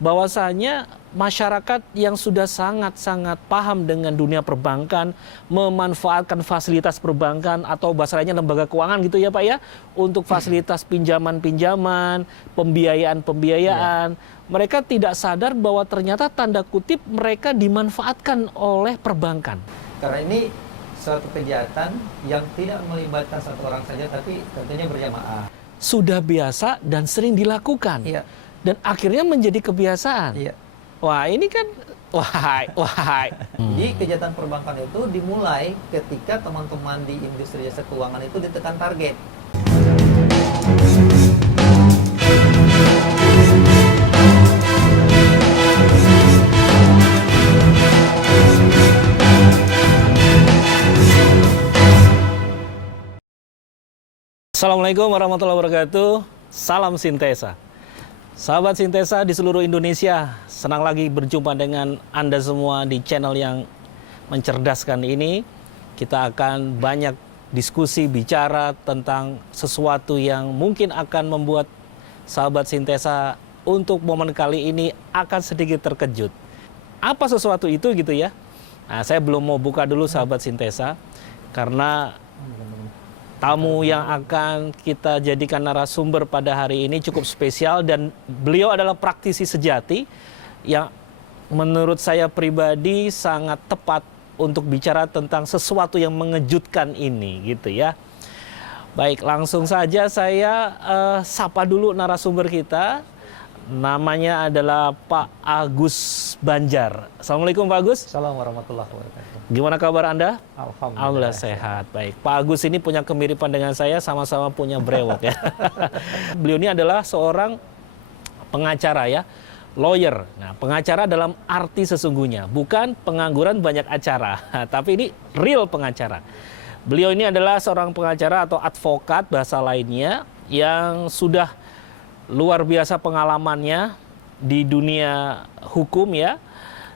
bahwasanya masyarakat yang sudah sangat-sangat paham dengan dunia perbankan, memanfaatkan fasilitas perbankan atau bahasa lainnya lembaga keuangan gitu ya Pak ya, untuk fasilitas pinjaman-pinjaman, pembiayaan-pembiayaan. Mereka tidak sadar bahwa ternyata tanda kutip mereka dimanfaatkan oleh perbankan. Karena ini suatu kejahatan yang tidak melibatkan satu orang saja, tapi tentunya berjamaah. Sudah biasa dan sering dilakukan. Iya. Dan akhirnya menjadi kebiasaan. Iya. Wah ini kan, wahai. Jadi kejahatan perbankan itu dimulai ketika teman-teman di industri jasa keuangan itu ditekan target. Assalamualaikum warahmatullahi wabarakatuh. Salam Sintesa. Sahabat Sintesa di seluruh Indonesia, senang lagi berjumpa dengan Anda semua di channel yang mencerdaskan ini. Kita akan banyak diskusi, bicara tentang sesuatu yang mungkin akan membuat sahabat Sintesa untuk momen kali ini akan sedikit terkejut. Apa sesuatu itu gitu ya? Nah, saya belum mau buka dulu sahabat Sintesa, karena tamu yang akan kita jadikan narasumber pada hari ini cukup spesial dan beliau adalah praktisi sejati yang menurut saya pribadi sangat tepat untuk bicara tentang sesuatu yang mengejutkan ini gitu ya. Baik, langsung saja saya sapa dulu narasumber kita. Namanya adalah Pak Agus Banjar. Assalamualaikum Pak Agus. Assalamualaikum warahmatullahi wabarakatuh. Gimana kabar Anda? Alhamdulillah sehat. Baik, Pak Agus ini punya kemiripan dengan saya, sama-sama punya brewok ya. Beliau ini adalah seorang pengacara ya, lawyer. Nah, pengacara dalam arti sesungguhnya, bukan pengangguran banyak acara, tapi ini real pengacara. Beliau ini adalah seorang pengacara atau advokat bahasa lainnya yang sudah luar biasa pengalamannya di dunia hukum ya.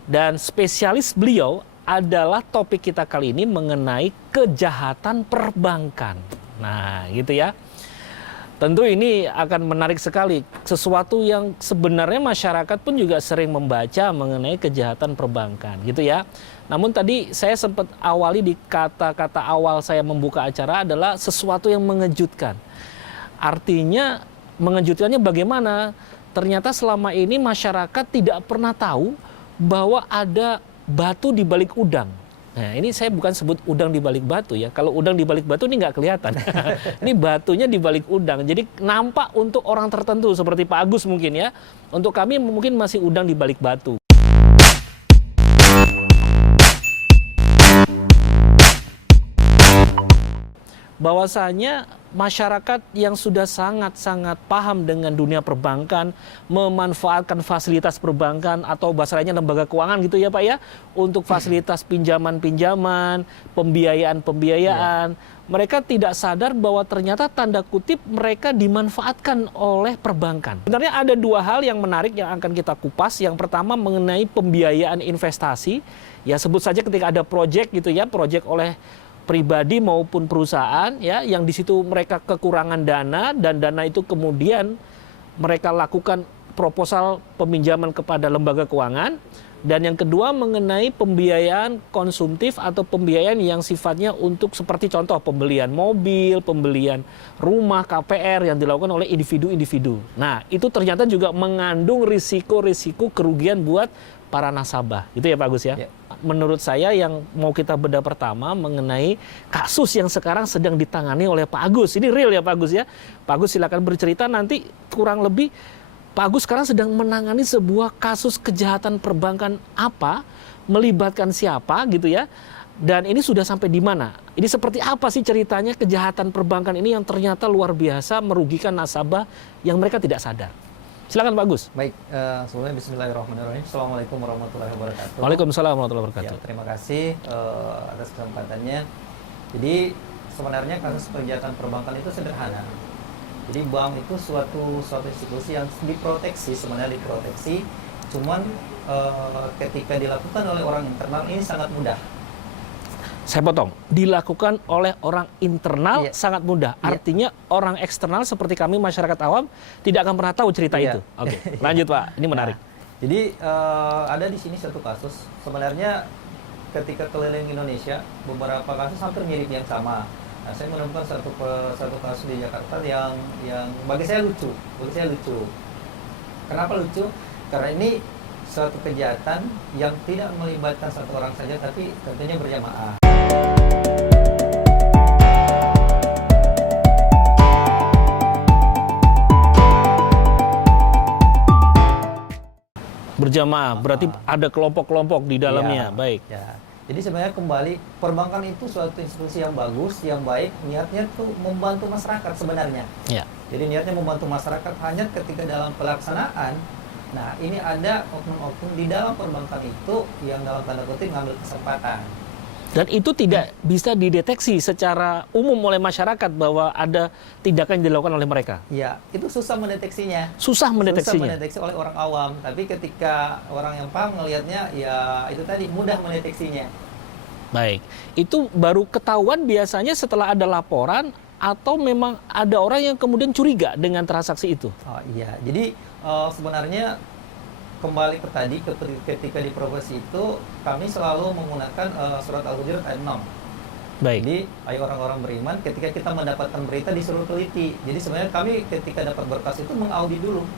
Dan spesialis beliau adalah topik kita kali ini mengenai kejahatan perbankan. Nah, gitu ya. Tentu ini akan menarik sekali. Sesuatu yang sebenarnya masyarakat pun juga sering membaca mengenai kejahatan perbankan, gitu ya. Namun tadi saya sempat awali di kata-kata awal saya membuka acara adalah sesuatu yang mengejutkan. Artinya mengejutkannya bagaimana? Ternyata selama ini masyarakat tidak pernah tahu bahwa ada batu di balik udang. Nah, ini saya bukan sebut udang di balik batu ya. Kalau udang di balik batu ini nggak kelihatan. Ini batunya di balik udang. Jadi nampak untuk orang tertentu seperti Pak Agus mungkin ya. Untuk kami mungkin masih udang di balik batu. Bahwasanya masyarakat yang sudah sangat-sangat paham dengan dunia perbankan, memanfaatkan fasilitas perbankan atau bahasa lainnya lembaga keuangan gitu ya Pak ya, untuk fasilitas pinjaman-pinjaman, pembiayaan-pembiayaan. Mereka tidak sadar bahwa ternyata tanda kutip mereka dimanfaatkan oleh perbankan. Sebenarnya ada dua hal yang menarik yang akan kita kupas. Yang pertama mengenai pembiayaan investasi. Ya sebut saja ketika ada proyek gitu ya, proyek oleh pribadi maupun perusahaan ya, yang di situ mereka kekurangan dana dan dana itu kemudian mereka lakukan proposal peminjaman kepada lembaga keuangan. Dan yang kedua mengenai pembiayaan konsumtif atau pembiayaan yang sifatnya untuk seperti contoh pembelian mobil, pembelian rumah, KPR yang dilakukan oleh individu-individu. Nah, itu ternyata juga mengandung risiko-risiko kerugian buat para nasabah. Gitu ya Pak Agus ya? Menurut saya yang mau kita bedah pertama mengenai kasus yang sekarang sedang ditangani oleh Pak Agus. Ini real ya Pak Agus ya? Pak Agus silakan bercerita, nanti kurang lebih Pak Agus sekarang sedang menangani sebuah kasus kejahatan perbankan apa, melibatkan siapa gitu ya. Dan ini sudah sampai di mana? Ini seperti apa sih ceritanya kejahatan perbankan ini yang ternyata luar biasa merugikan nasabah yang mereka tidak sadar. Silakan Pak Agus. Baik, sebelumnya bismillahirrahmanirrahim. Assalamualaikum warahmatullahi wabarakatuh. Waalaikumsalam warahmatullahi wabarakatuh. Ya, terima kasih atas kesempatannya. Jadi sebenarnya kasus kejahatan perbankan itu sederhana. Jadi bank itu suatu institusi yang diproteksi, sebenarnya diproteksi. Cuman ketika dilakukan oleh orang internal ini sangat mudah. Saya potong, dilakukan oleh orang internal sangat mudah. Artinya orang eksternal seperti kami masyarakat awam tidak akan pernah tahu cerita itu. Oke, lanjut Pak, ini menarik. Jadi ada di sini satu kasus. Sebenarnya ketika keliling Indonesia, beberapa kasus hampir mirip yang sama. Nah, saya menemukan satu kasus di Jakarta yang bagi saya lucu. Bagi saya lucu. Kenapa lucu? Karena ini suatu kejahatan yang tidak melibatkan satu orang saja, tapi tentunya berjamaah. Berjamaah, berarti ada kelompok-kelompok di dalamnya. Ya, Baik. ya. Jadi sebenarnya kembali, perbankan itu suatu institusi yang bagus, yang baik, niatnya tuh membantu masyarakat sebenarnya. Ya. Jadi niatnya membantu masyarakat, hanya ketika dalam pelaksanaan, nah ini ada oknum-oknum di dalam perbankan itu yang dalam tanda kutip ngambil kesempatan. Dan itu tidak bisa dideteksi secara umum oleh masyarakat bahwa ada tindakan yang dilakukan oleh mereka. Ya, itu susah mendeteksinya. Susah mendeteksinya. Susah mendeteksi oleh orang awam. Tapi ketika orang yang paham ngelihatnya, ya itu tadi mudah mendeteksinya. Baik. Itu baru ketahuan biasanya setelah ada laporan atau memang ada orang yang kemudian curiga dengan transaksi itu? Oh iya, jadi sebenarnya kembali ke tadi, ketika di profesi itu kami selalu menggunakan surat Al-Hujurat ayat 6. Baik. Jadi, ayo orang-orang beriman, ketika kita mendapatkan berita disuruh teliti. Jadi sebenarnya kami ketika dapat berkas itu mengaudit dulu.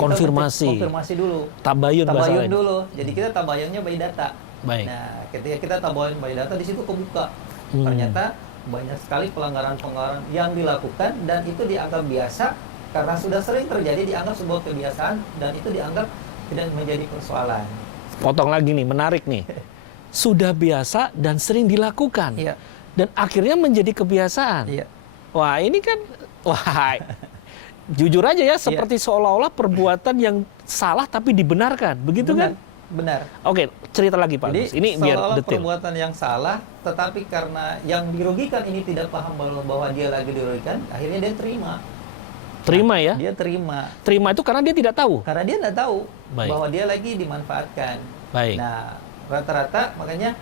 Konfirmasi. Konfirmasi dulu. Tabayun Tabayun dulu. Jadi kita tabayunnya by data. Baik. Nah, ketika kita tabayun by data, di situ kebuka. Ternyata banyak sekali pelanggaran-pelanggaran yang dilakukan dan itu dianggap biasa karena sudah sering terjadi, dianggap sebuah kebiasaan dan itu dianggap tidak menjadi persoalan. Potong lagi nih, menarik nih. Sudah biasa dan sering dilakukan. Iya. Dan akhirnya menjadi kebiasaan. Iya. Wah, ini kan jujur aja ya, seperti seolah-olah perbuatan yang salah tapi dibenarkan. Begitu Benar, kan? Benar. Oke, cerita lagi Pak Jadi Agus. Ini biar seolah-olah detail. perbuatan yang salah, tetapi karena yang dirugikan ini tidak paham bahwa dia lagi dirugikan, akhirnya dia terima. Terima ya? Dia terima. Terima itu karena dia tidak tahu. Karena dia tidak tahu Baik. bahwa dia lagi dimanfaatkan. Baik. Nah, rata-rata makanya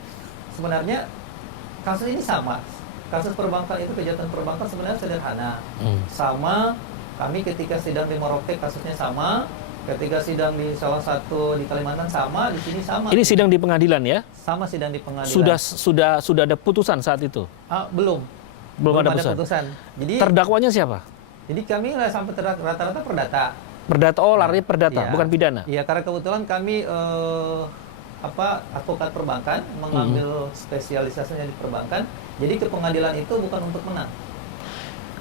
sebenarnya kasus ini sama. Kasus perbankan itu, kejahatan perbankan sebenarnya sederhana. Sama, kami ketika sidang di Merauke kasusnya sama, ketika sidang di salah satu di Kalimantan sama, di sini sama. Ini sidang di pengadilan ya? Sama sidang di pengadilan. Sudah ada putusan saat itu? Belum. Belum ada putusan. Jadi terdakwanya siapa? Jadi kami sampai rata-rata perdata. Perdata, larinya perdata, Iya. bukan pidana. Iya, karena kebetulan kami advokat perbankan, mengambil spesialisasinya di perbankan. Jadi ke pengadilan itu bukan untuk menang.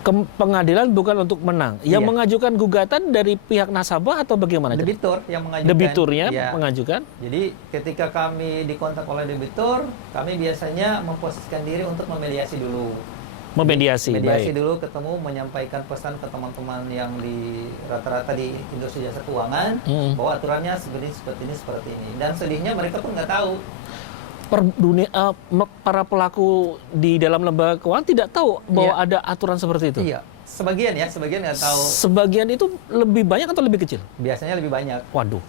Ke pengadilan bukan untuk menang. Yang Iya. mengajukan gugatan dari pihak nasabah atau bagaimana? Debitur yang mengajukan. Debiturnya Iya. mengajukan. Jadi ketika kami dikontak oleh debitur, kami biasanya memposisikan diri untuk memediasi dulu. Memediasi, Mediasi baik. dulu, ketemu, menyampaikan pesan ke teman-teman yang di rata-rata di industri jasa keuangan bahwa aturannya seperti ini. Dan sedihnya mereka pun nggak tahu. Para pelaku di dalam lembaga keuangan tidak tahu bahwa ada aturan seperti itu. Iya, sebagian nggak tahu. Sebagian itu lebih banyak atau lebih kecil? Biasanya lebih banyak. Waduh.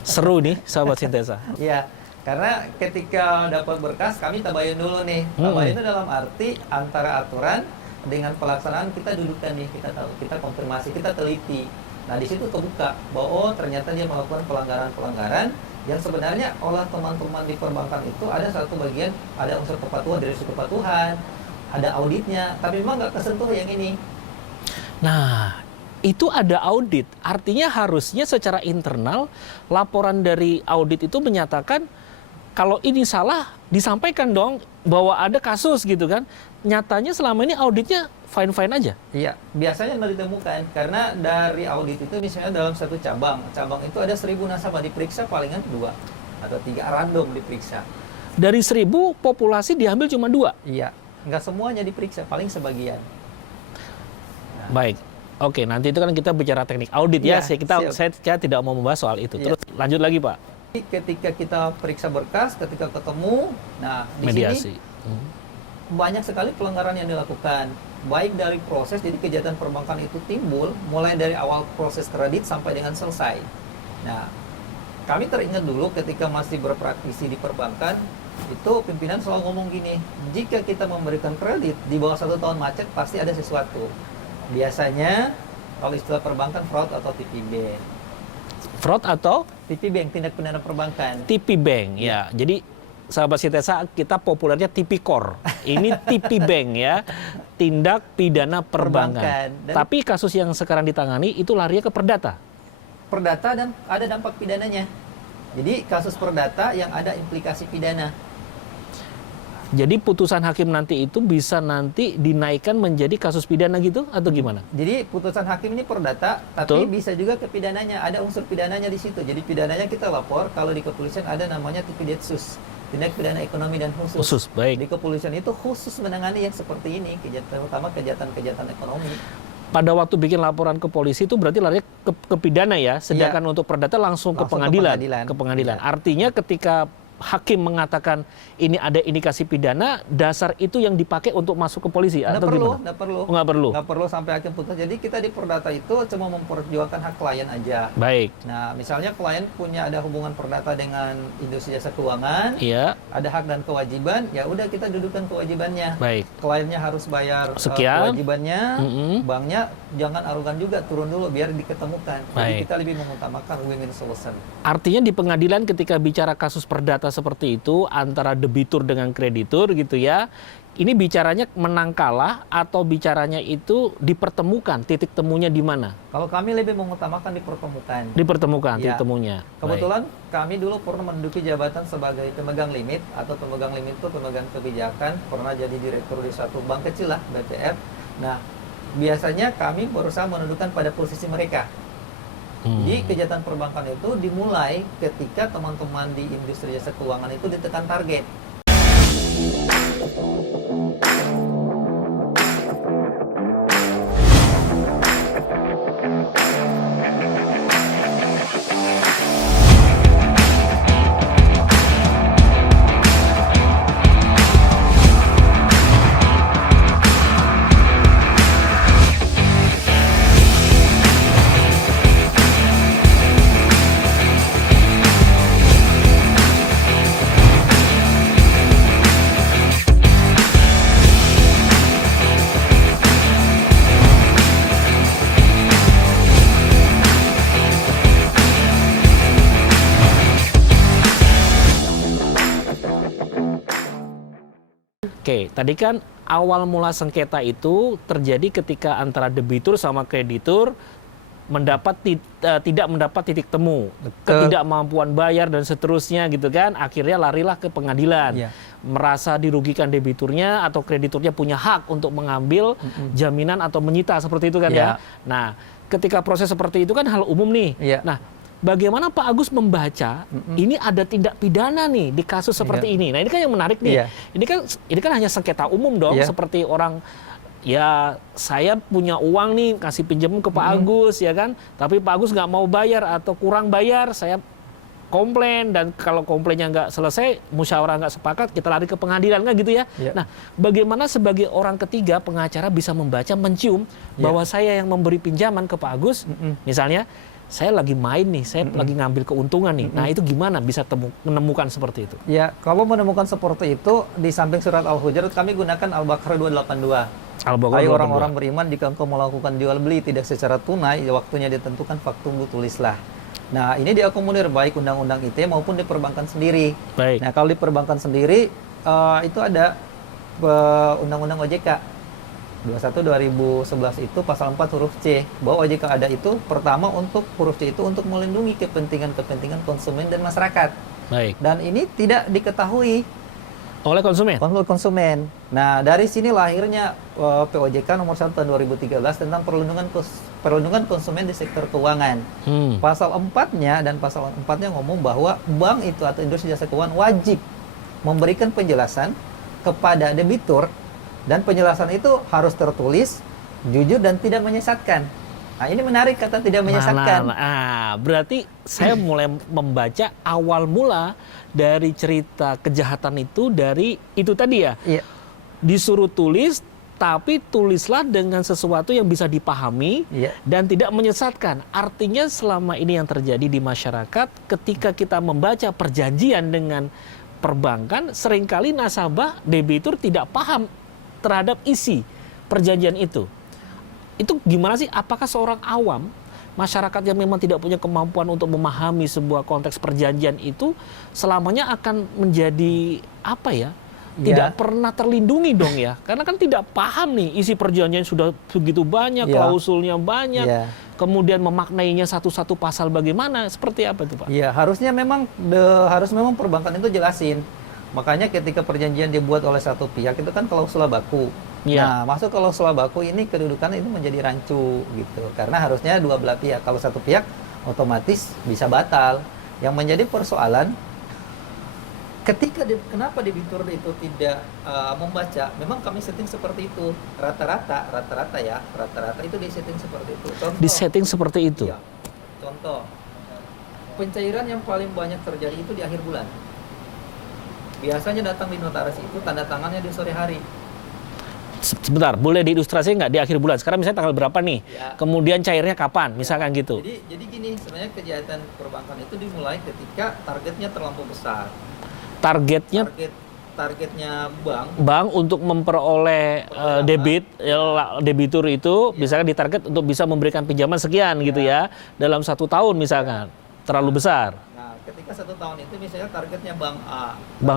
Seru nih, sahabat Sintesa. Iya, karena ketika dapat berkas kami tabayun dulu nih. Tabayun itu dalam arti antara aturan dengan pelaksanaan kita dudukkan nih, kita tahu, kita konfirmasi, kita teliti. Nah, di situ kebuka bahwa oh ternyata dia melakukan pelanggaran-pelanggaran yang sebenarnya oleh teman-teman di perbankan itu ada satu bagian, ada unsur kepatuhan, dari unsur kepatuhan, ada auditnya, tapi memang nggak kesentuh yang ini. Nah, itu ada audit. Artinya harusnya secara internal laporan dari audit itu menyatakan kalau ini salah disampaikan dong bahwa ada kasus gitu kan. Nyatanya selama ini auditnya fine-fine aja. Iya, biasanya nggak ditemukan karena dari audit itu misalnya dalam satu cabang itu ada 1.000 nasabah, diperiksa palingan 2 atau 3 random diperiksa. Dari 1.000 populasi diambil cuma 2. Iya, nggak semuanya diperiksa, paling sebagian. Baik. Oke, nanti itu kan kita bicara teknik audit ya. Saya tidak mau membahas soal itu. Terus lanjut lagi, Pak. Ketika kita periksa berkas, ketika ketemu, nah di Mediasi. sini banyak sekali pelanggaran yang dilakukan. Baik dari proses, jadi kejahatan perbankan itu timbul mulai dari awal proses kredit sampai dengan selesai. Nah, kami teringat dulu ketika masih berpraktisi di perbankan, itu pimpinan selalu ngomong gini, jika kita memberikan kredit di bawah 1 tahun macet, pasti ada sesuatu. Biasanya, kalau istilah perbankan fraud atau TPB. Fraud atau TP Bank, tindak pidana perbankan. TP Bank ya. Jadi sahabat Sintesa, kita populernya Tipikor. Ini TP Bank ya, tindak pidana perbankan. Dan Tapi kasus yang sekarang ditangani itu larinya ke Perdata. Perdata dan ada dampak pidananya. Jadi kasus perdata yang ada implikasi pidana. Jadi putusan hakim nanti itu bisa nanti dinaikkan menjadi kasus pidana gitu atau gimana? Jadi putusan hakim ini perdata, tapi Betul. bisa juga ke pidananya. Ada unsur pidananya di situ. Jadi pidananya kita lapor, kalau di kepolisian ada namanya TPDetsus, tindak pidana ekonomi dan khusus. Khusus, baik. Di kepolisian itu khusus menangani yang seperti ini, terutama kejahatan-kejahatan ekonomi. Pada waktu bikin laporan ke polisi itu berarti larinya ke pidana ya, sedangkan untuk perdata langsung ke pengadilan. Ke pengadilan. Ya. Artinya ketika hakim mengatakan ini ada indikasi pidana, dasar itu yang dipakai untuk masuk ke polisi atau gimana? Nggak perlu. Oh, nggak perlu. Nggak perlu sampai hakim putus. Jadi kita di perdata itu cuma memperjuangkan hak klien aja. Baik. Nah, misalnya klien punya ada hubungan perdata dengan industri jasa keuangan, Iya. ada hak dan kewajiban, ya udah kita dudukkan kewajibannya. Baik. Kliennya harus bayar Sekian. kewajibannya, Mm-mm. banknya jangan arogan juga, turun dulu biar diketemukan. Jadi Baik. kita lebih mengutamakan win-win solution. Artinya di pengadilan ketika bicara kasus perdata seperti itu antara debitur dengan kreditur gitu ya, ini bicaranya menang kalah atau bicaranya itu dipertemukan, titik temunya di mana? Kalau kami lebih mengutamakan dipertemukan. Dipertemukan Ya. titik temunya. Kebetulan kami dulu pernah menduduki jabatan sebagai pemegang limit, atau pemegang limit itu pemegang kebijakan, pernah jadi direktur di satu bank kecil lah, BTF. Nah, biasanya kami berusaha mendudukan pada posisi mereka. Jadi kejahatan perbankan itu dimulai ketika teman-teman di industri jasa keuangan itu ditekan target. Oke, tadi kan awal mula sengketa itu terjadi ketika antara debitur sama kreditur tidak mendapat titik temu, ketidakmampuan bayar dan seterusnya gitu kan, akhirnya larilah ke pengadilan. Iya. Merasa dirugikan debiturnya atau krediturnya punya hak untuk mengambil jaminan atau menyita seperti itu kan ya. Iya. Nah, ketika proses seperti itu kan hal umum nih. Iya. Nah, bagaimana Pak Agus membaca ini ada tindak pidana nih di kasus seperti ini. Nah, ini kan yang menarik nih. Iya. Ini kan hanya sengketa umum dong, Iya. seperti orang ya saya punya uang nih kasih pinjam ke Pak Agus ya kan, tapi Pak Agus nggak mau bayar atau kurang bayar, saya komplain, dan kalau komplainnya nggak selesai, musyawarah nggak sepakat, kita lari ke pengadilan kan gitu ya. Iya. Nah, bagaimana sebagai orang ketiga pengacara bisa membaca, mencium bahwa saya yang memberi pinjaman ke Pak Agus, misalnya saya lagi main nih, saya lagi ngambil keuntungan nih. Nah, itu gimana bisa menemukan seperti itu? Ya, kalau menemukan seperti itu, di samping surat Al-Hujurat kami gunakan Al-Baqarah 282. Al-Baqarah Hai 282. orang-orang beriman, jika engkau melakukan jual beli tidak secara tunai, waktunya ditentukan, faktumbu tulislah. Nah, ini diakomodir baik undang-undang ITE maupun di perbankan sendiri. Baik. Nah, kalau di perbankan sendiri itu ada undang-undang OJK 21/2011 itu pasal 4 huruf C, bahwa OJK ada itu pertama untuk huruf C itu untuk melindungi kepentingan-kepentingan konsumen dan masyarakat. Baik. Dan ini tidak diketahui Oleh konsumen. oleh konsumen. Nah, dari sini lahirnya POJK nomor 1 tahun 2013 tentang perlindungan konsumen di sektor keuangan. Pasal 4-nya dan pasal 4-nya ngomong bahwa bank itu atau industri jasa keuangan wajib memberikan penjelasan kepada debitur, dan penjelasan itu harus tertulis, jujur, dan tidak menyesatkan. Nah, ini menarik kata tidak menyesatkan. Berarti saya mulai membaca awal mula dari cerita kejahatan itu dari itu tadi ya. Iya. Disuruh tulis, tapi tulislah dengan sesuatu yang bisa dipahami dan tidak menyesatkan. Artinya selama ini yang terjadi di masyarakat, ketika kita membaca perjanjian dengan perbankan, seringkali nasabah debitur tidak paham terhadap isi perjanjian itu. Itu gimana sih? Apakah seorang awam masyarakat yang memang tidak punya kemampuan untuk memahami sebuah konteks perjanjian itu selamanya akan menjadi apa ya? Tidak pernah terlindungi dong ya. Karena kan tidak paham nih isi perjanjian sudah begitu banyak, klausulnya banyak. Kemudian memaknainya satu-satu pasal bagaimana, seperti apa itu Pak? Iya, harusnya memang perbankan itu jelasin. Makanya ketika perjanjian dibuat oleh satu pihak itu kan klausula baku. Nah, masuk klausula baku ini kedudukannya itu menjadi rancu gitu. Karena harusnya dua belah pihak. Kalau satu pihak otomatis bisa batal. Yang menjadi persoalan ketika kenapa debitur itu tidak membaca, memang kami setting seperti itu. Rata-rata itu disetting seperti itu. Contoh, disetting seperti itu. Iya. Contoh, pencairan yang paling banyak terjadi itu di akhir bulan. Biasanya datang di notaris itu tanda tangannya di sore hari. Sebentar, boleh diilustrasi nggak di akhir bulan? Sekarang misalnya tanggal berapa nih? Ya. Kemudian cairnya kapan? Misalkan gitu. Jadi gini, sebenarnya kejahatan perbankan itu dimulai ketika targetnya terlampau besar. Targetnya bank untuk memperoleh debitur itu misalkan ditarget untuk bisa memberikan pinjaman sekian gitu ya dalam 1 tahun misalkan terlalu besar. Nah, ketika 1 tahun itu misalnya targetnya bank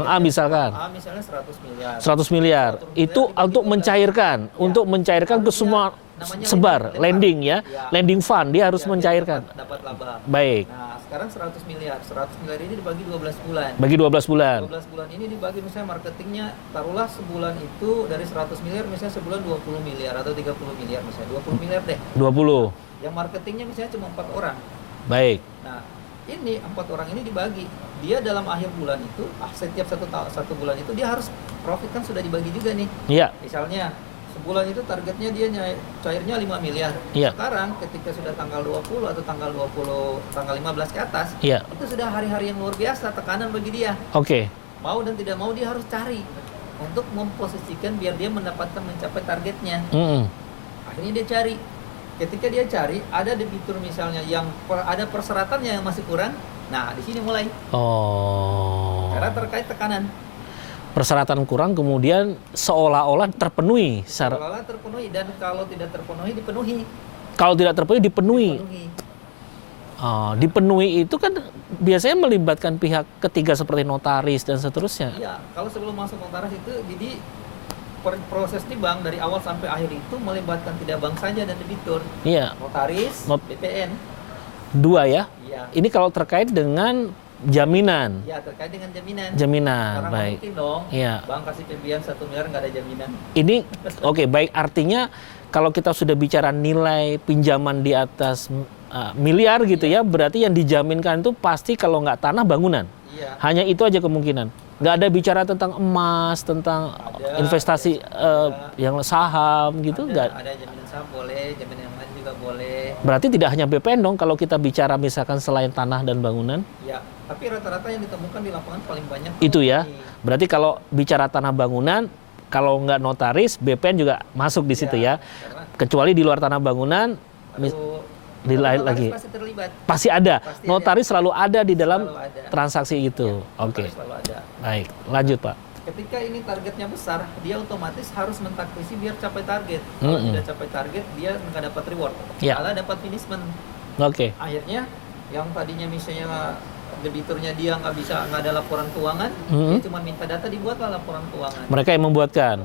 A misalkan A misalnya 100 miliar. 100 miliar itu untuk mencairkan ke semua sebar lending ya, lending fund dia harus mencairkan. Dapat laba. Baik. Nah, sekarang 100 miliar ini dibagi 12 bulan. Bagi 12 bulan. 12 bulan ini dibagi misalnya marketingnya taruhlah sebulan itu dari 100 miliar misalnya sebulan 20 miliar atau 30 miliar misalnya 20 miliar deh. 20. Yang marketingnya misalnya cuma 4 orang. Baik. Nah, ini 4 orang ini dibagi. Dia dalam akhir bulan itu setiap satu bulan itu dia harus profit kan sudah dibagi juga nih. Iya. Misalnya sebulan itu targetnya dia cairnya 5 miliar. Iya. Sekarang ketika sudah tanggal 20 atau tanggal 15 ke atas, iya, itu sudah hari-hari yang luar biasa, tekanan bagi dia. Oke. Mau dan tidak mau dia harus cari untuk memposisikan biar dia mencapai targetnya. Akhirnya dia cari. Ketika dia cari, ada debitur misalnya yang ada persyaratannya yang masih kurang. Nah, di sini mulai. Karena terkait tekanan. Persyaratan kurang kemudian seolah-olah terpenuhi. Seolah-olah terpenuhi dan kalau tidak terpenuhi dipenuhi. Kalau tidak terpenuhi dipenuhi. Dipenuhi itu kan biasanya melibatkan pihak ketiga seperti notaris dan seterusnya. Iya, kalau sebelum masuk notaris itu jadi proses di bank dari awal sampai akhir itu melibatkan tidak bank saja dan debitur. Iya. Notaris, BPN. 2 ya? Iya. Ini kalau terkait dengan jaminan. Ya, terkait dengan jaminan. Jaminan, karena baik. mungkin dong, ya. Bank kasih pembiayaan 1 miliar nggak ada jaminan. Ini, oke, baik. Artinya kalau kita sudah bicara nilai pinjaman di atas miliar gitu ya, berarti yang dijaminkan itu pasti kalau nggak tanah bangunan. Iya. Hanya itu aja kemungkinan. Nggak ada bicara tentang emas, tentang investasi yang saham gitu, nggak. Ada jaminan saham boleh, jaminan yang lain juga boleh. Berarti tidak hanya BPN dong kalau kita bicara misalkan selain tanah dan bangunan. Ya, tapi rata-rata yang ditemukan di lapangan paling banyak itu ya. Berarti kalau bicara tanah bangunan, kalau nggak notaris, BPN juga masuk di situ ya. Kecuali di luar tanah bangunan, di lain lagi. Pasti terlibat. Pasti ada. Pasti notaris selalu ada di dalam transaksi itu. Oke. Baik, lanjut Pak. Ketika ini targetnya besar, dia otomatis harus mentaktisi biar capai target. Kalau tidak capai target, dia nggak dapat reward. Malah dapat punishment. Oke. Akhirnya yang tadinya misalnya debiturnya dia nggak ada laporan keuangan, dia cuma minta data, dibuatlah laporan keuangan. Mereka yang membuatkan.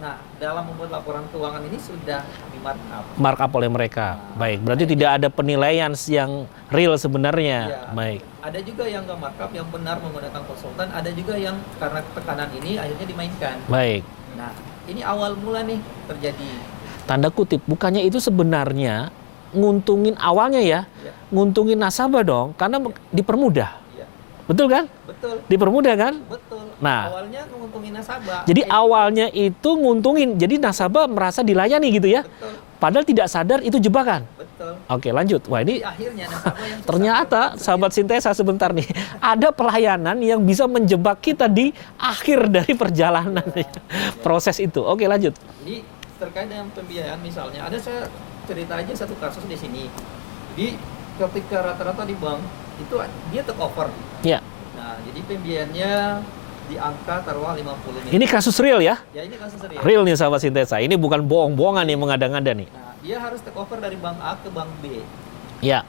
Nah, dalam membuat laporan keuangan ini sudah di markup oleh mereka. Baik, berarti tidak ada penilaian yang real sebenarnya. Baik. Ada juga yang nggak markup, yang benar menggunakan konsultan. Ada juga yang karena tekanan ini akhirnya dimainkan. Baik. Nah, ini awal mula nih terjadi. Tanda kutip, bukannya itu sebenarnya nguntungin awalnya ya, nguntungin nasabah dong, karena dipermudah. Betul kan? Betul. Dipermudah kan? Betul. Nah, awalnya nguntungin nasabah. Jadi awalnya itu nguntungin, jadi nasabah merasa dilayani gitu ya. Betul. Padahal tidak sadar itu jebakan. Betul. Oke, lanjut. Wah, ini akhirnya nasabah yang ternyata sahabat Sintesa sebentar nih, ada pelayanan yang bisa menjebak kita di akhir dari perjalanan proses itu. Oke, lanjut. Jadi terkait dengan pembiayaan misalnya, ada saya cerita aja satu kasus di sini. Jadi ketika rata-rata di bank itu dia take over. Iya. Nah, jadi pembiayaannya di angka taruhlah 50 miliar. Ini kasus real ya? Ya, ini kasus real. Real nih sahabat Sintesa. Ini bukan bohong-bohongan nih, mengada-ngada nih. Nah, dia harus take over dari bank A ke bank B. Ya,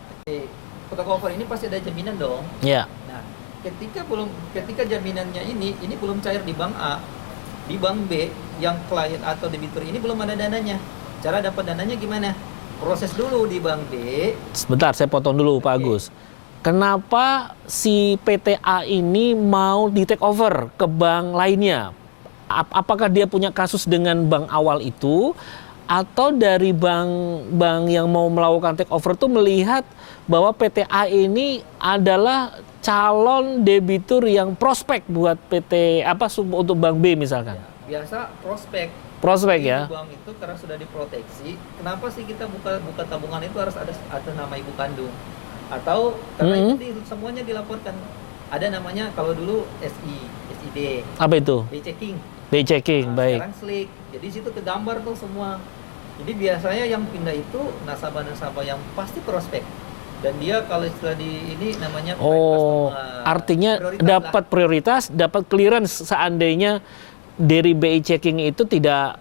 Fotocover ini pasti ada jaminan dong. ya. Nah, ketika jaminannya ini belum cair di bank A, di bank B yang klien atau debitur ini belum ada dananya. Cara dapat dananya gimana? Proses dulu di bank B. Sebentar, saya potong dulu Pak Agus. Kenapa si PTA ini mau di take over ke bank lainnya? Apakah dia punya kasus dengan bank awal itu, atau dari bank yang mau melakukan take over itu melihat bahwa PTA ini adalah calon debitur yang prospek buat untuk bank B misalkan? Biasa prospek. Prospek Di ya. bank itu karena sudah diproteksi, kenapa sih kita buka tabungan itu harus ada nama ibu kandung? Atau karena itu semuanya dilaporkan. Ada namanya kalau dulu SID, Apa itu? B checking. Day checking, baik. Sekarang slick. Jadi situ kegambar tuh semua. Jadi biasanya yang pindah itu nasabah-nasabah yang pasti prospek. Dan dia kalau istilah di ini namanya prime Oh, customer. artinya Prioritas dapat lah. prioritas, dapat clearance seandainya dari BI checking itu tidak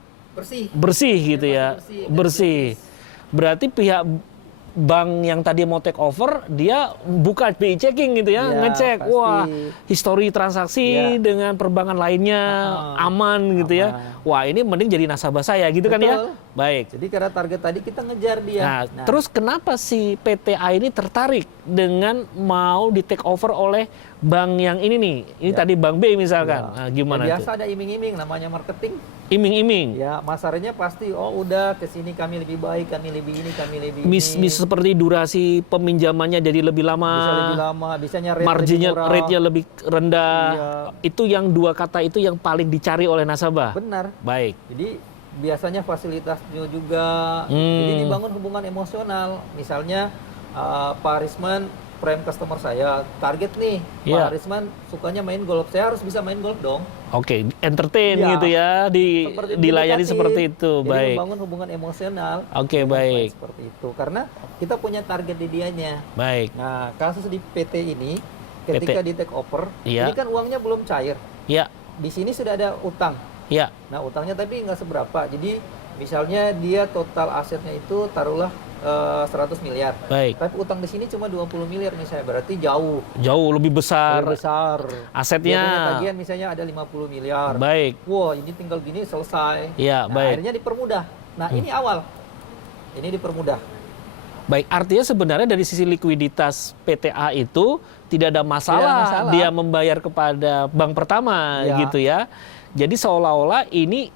bersih gitu ya. Bersih. Bersih. Berarti pihak bank yang tadi mau take over, dia buka BI checking gitu ya, Iya, ngecek, pasti. wah, histori transaksi Iya. dengan perbankan lainnya aman gitu ya. Wah, ini mending jadi nasabah saya gitu kan ya. Betul. Baik. Jadi karena target tadi kita ngejar dia. Nah, terus kenapa si PTA ini tertarik dengan mau di take over oleh bank yang ini nih? Ini Ya. tadi bank B misalkan. Ya. Nah, gimana Ya, tuh? biasa ada iming-iming namanya marketing. Iming-iming. Ya, masarnya pasti udah ke sini kami lebih baik, kami lebih ini, kami lebih Bisa ini. seperti durasi peminjamannya jadi lebih lama. Bisa lebih lama, bisanya rate Marginnya, lebih murah. rate-nya lebih rendah. Iya. Itu yang dua kata itu yang paling dicari oleh nasabah. Benar. Baik. Jadi biasanya fasilitasnya juga. Jadi dibangun hubungan emosional. Misalnya Pak Arisman prime customer saya, target nih Iya. Pak Arisman sukanya main golf, saya harus bisa main golf dong. Oke, entertain Iya. gitu ya, dilayani Didekati. seperti itu. Jadi Baik. membangun hubungan emosional. Oke, dengan baik. klien seperti itu. Karena kita punya target di dianya. Baik. Nah, kasus di PT ini ketika di take over, Iya. ini kan uangnya belum cair. Ya, Di sini sudah ada utang. ya. Nah, utangnya tapi nggak seberapa. Jadi misalnya dia total asetnya itu taruhlah 100 miliar. Baik. Tapi utang di sini cuma 20 miliar misalnya, berarti jauh Jauh lebih besar. lebih besar. Asetnya. Dia punya tagihan misalnya ada 50 miliar. Baik. Wah, ini tinggal gini selesai. Iya, Nah, baik. akhirnya dipermudah. Nah, ini awal. Ini dipermudah. Baik, artinya sebenarnya dari sisi likuiditas PTA itu tidak ada masalah, Tidak ada masalah. dia membayar kepada bank pertama Ya. gitu ya. Jadi seolah-olah ini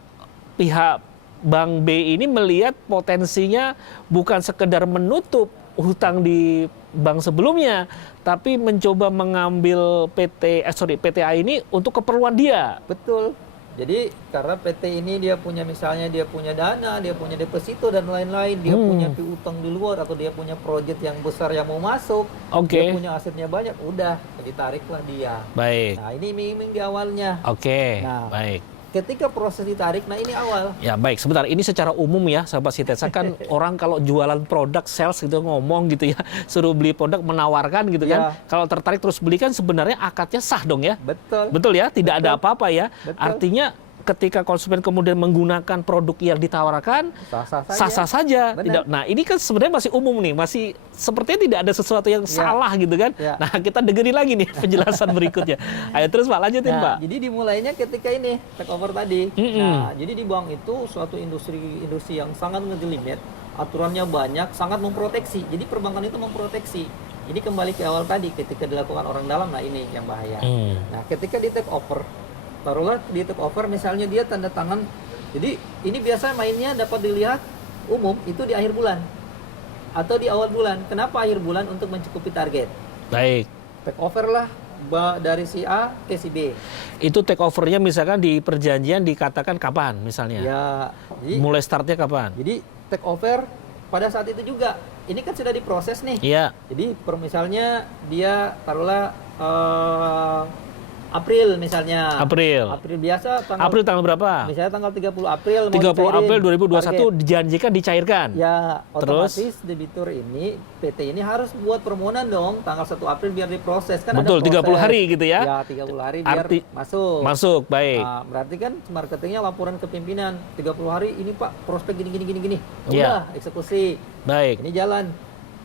pihak Bank B ini melihat potensinya bukan sekedar menutup hutang di bank sebelumnya, tapi mencoba mengambil PTA ini untuk keperluan dia. Betul. Jadi karena PT ini dia punya misalnya dia punya dana, dia punya deposito dan lain-lain, dia punya piutang di luar atau dia punya proyek yang besar yang mau masuk, Oke. dia punya asetnya banyak, udah ditariklah dia. Baik. Nah, ini iming-iming di awalnya. Oke, Nah. baik. Ketika proses ditarik, nah ini awal. Ya baik, sebentar. Ini secara umum ya, sahabat Sitesa, kan orang kalau jualan produk, sales gitu ngomong gitu ya, suruh beli produk, menawarkan gitu kan. Ya. Kalau tertarik terus beli kan sebenarnya akadnya sah dong ya. Betul. Betul ya, tidak ada apa-apa ya. Betul. Artinya ketika konsumen kemudian menggunakan produk yang ditawarkan, Sah-sah saja. sah-sah saja. Benar. Tidak. Nah ini kan sebenarnya masih umum nih, masih sepertinya tidak ada sesuatu yang salah gitu kan. Ya. Nah kita dengerin lagi nih penjelasan berikutnya. Ayo terus Pak, lanjutin Nah, Pak. jadi dimulainya ketika ini take over tadi. Nah, jadi di bank itu suatu industri yang sangat ngejelimet, aturannya banyak, sangat memproteksi. Jadi perbankan itu memproteksi. Jadi kembali ke awal tadi, ketika dilakukan orang dalam, nah ini yang bahaya. Nah, ketika di take over, taruhlah di take over misalnya dia tanda tangan. Jadi ini biasa mainnya dapat dilihat umum itu di akhir bulan atau di awal bulan. Kenapa akhir bulan? Untuk mencukupi target. Baik. Take over lah dari si A ke si B. Itu take overnya misalkan di perjanjian dikatakan kapan misalnya? Ya, jadi, Mulai startnya kapan? jadi take over pada saat itu juga. Ini kan sudah diproses nih. Iya. Jadi misalnya dia taruhlah April misalnya. April. April biasa April tanggal berapa? Misalnya tanggal 30 April mau 30 dicairin April 2021 target. dijanjikan dicairkan. Ya, Terus? otomatis debitur ini PT ini harus buat permohonan dong tanggal 1 April biar diproses kan. Betul, ada 30 proses. hari gitu ya. Ya, 30 hari biar masuk. Masuk, baik. Nah, berarti kan marketingnya laporan ke pimpinan 30 hari ini Pak prospek gini. Ya. Udah eksekusi. Baik. Ini jalan.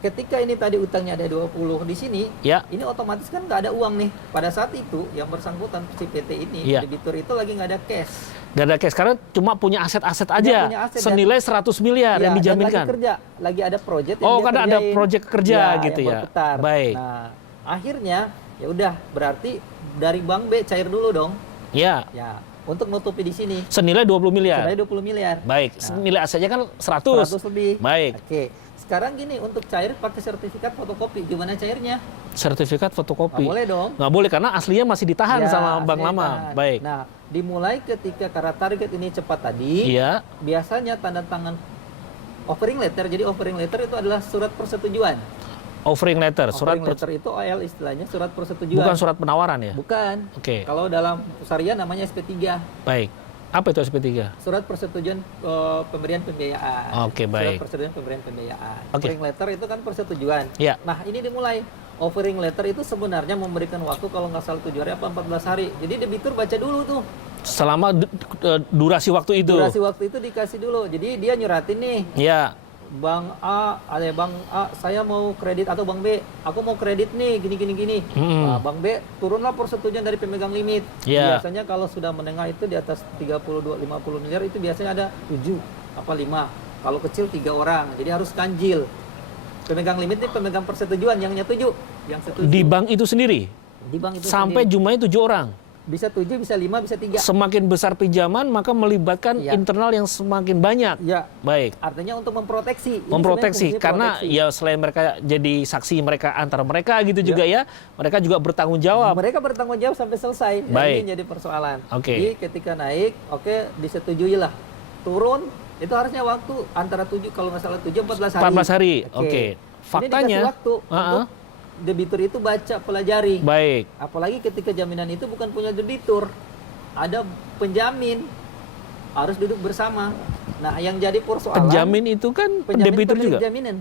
ketika ini tadi utangnya ada 20 di sini, Ya. ini otomatis kan nggak ada uang nih. Pada saat itu yang bersangkutan si PT ini, Ya. debitur itu lagi nggak ada cash. Gak ada cash karena cuma punya aset-aset Dia aja punya aset senilai 100 miliar yang Ya, dan dijaminkan. lagi kerja, lagi ada project yang Oh, dia karena ada kerjain. project kerja gitu yang ya. berputar. Baik. Nah, akhirnya ya udah berarti dari Bank B cair dulu dong. Ya, Ya, untuk nutupi di sini. senilai 20 miliar. Senilai 20 miliar. Baik, Nah, nilai asetnya kan 100. 100 lebih. Baik. Oke. Sekarang gini, untuk cair pakai sertifikat fotokopi. Gimana cairnya? Sertifikat Nggak fotokopi. boleh dong. Nggak boleh karena aslinya masih ditahan Ya, sama bank aslinya lama. ditahan. Baik. Nah, dimulai ketika karena target ini cepat tadi, Iya. biasanya tanda tangan offering letter. Jadi offering letter itu adalah surat persetujuan. Offering letter, surat Offering letter itu OL istilahnya surat persetujuan. bukan surat penawaran ya. Bukan. Oke. Kalau dalam syariah namanya SP3. Baik. Apa itu SP3? Surat persetujuan pemberian pembiayaan. Oke, baik. Surat persetujuan pemberian pembiayaan. Oke. Offering letter itu kan persetujuan. Ya. Nah, ini dimulai. Offering letter itu sebenarnya memberikan waktu kalau nggak salah 7 hari apa 14 hari. Jadi debitur baca dulu tuh. Selama durasi waktu itu. Durasi waktu itu dikasih dulu. Jadi dia nyuratin nih. Ya. Bang A, ada Bang A, saya mau kredit, atau Bang B, aku mau kredit nih, gini. Nah, Bang B, turunlah persetujuan dari pemegang limit. Ya. Biasanya kalau sudah menengah itu di atas 50 miliar itu biasanya ada 7 apa 5. Kalau kecil 3 orang, jadi harus ganjil. Pemegang limit ini pemegang persetujuan yang setuju. Di bank itu sendiri. Di bank itu Sampai sendiri. jumlahnya 7 orang. Bisa 7, bisa 5, bisa 3. Semakin besar pinjaman maka melibatkan Ya. internal yang semakin banyak. Ya, Baik. artinya untuk memproteksi. Ini Memproteksi sebenarnya fungsi karena proteksi. ya selain mereka jadi saksi mereka antara mereka gitu juga ya, mereka juga bertanggung jawab. Mereka bertanggung jawab sampai selesai. Ya, Baik. ini jadi persoalan. Oke. Jadi ketika naik, oke disetujui lah. Turun, itu harusnya waktu antara 7, kalau nggak salah 7, 14 hari. 14 hari. Oke. Ini Faktanya, dikasih waktu untuk debitur itu baca, pelajari. baik. Apalagi ketika jaminan itu bukan punya debitur. Ada penjamin. Harus duduk bersama. Nah, yang jadi persoalan... Penjamin itu kan debitur pemilik juga. jaminan.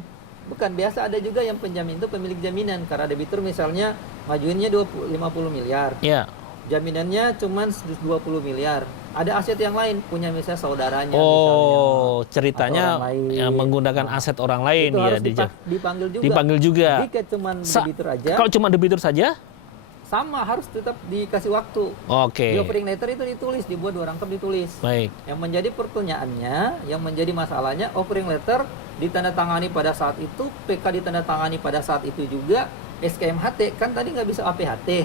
Bukan, biasa ada juga yang penjamin itu pemilik jaminan. Karena debitur misalnya majuinnya 50 miliar. Ya. Jaminannya cuma 20 miliar. Ada aset yang lain, punya misalnya saudaranya Oh, misalnya. ceritanya Atau orang lain. ya, menggunakan Nah, aset orang lain itu ya harus dipanggil juga. dipanggil juga. Jika cuma debitur aja, Kalau cuma debitur saja? sama harus tetap dikasih waktu. Oke. Di offering letter itu ditulis, dibuat 2 rangkap ditulis. Baik. Yang menjadi pertanyaannya, yang menjadi masalahnya, offering letter ditandatangani pada saat itu, PK ditandatangani pada saat itu juga, SKMHT, kan tadi nggak bisa APHT.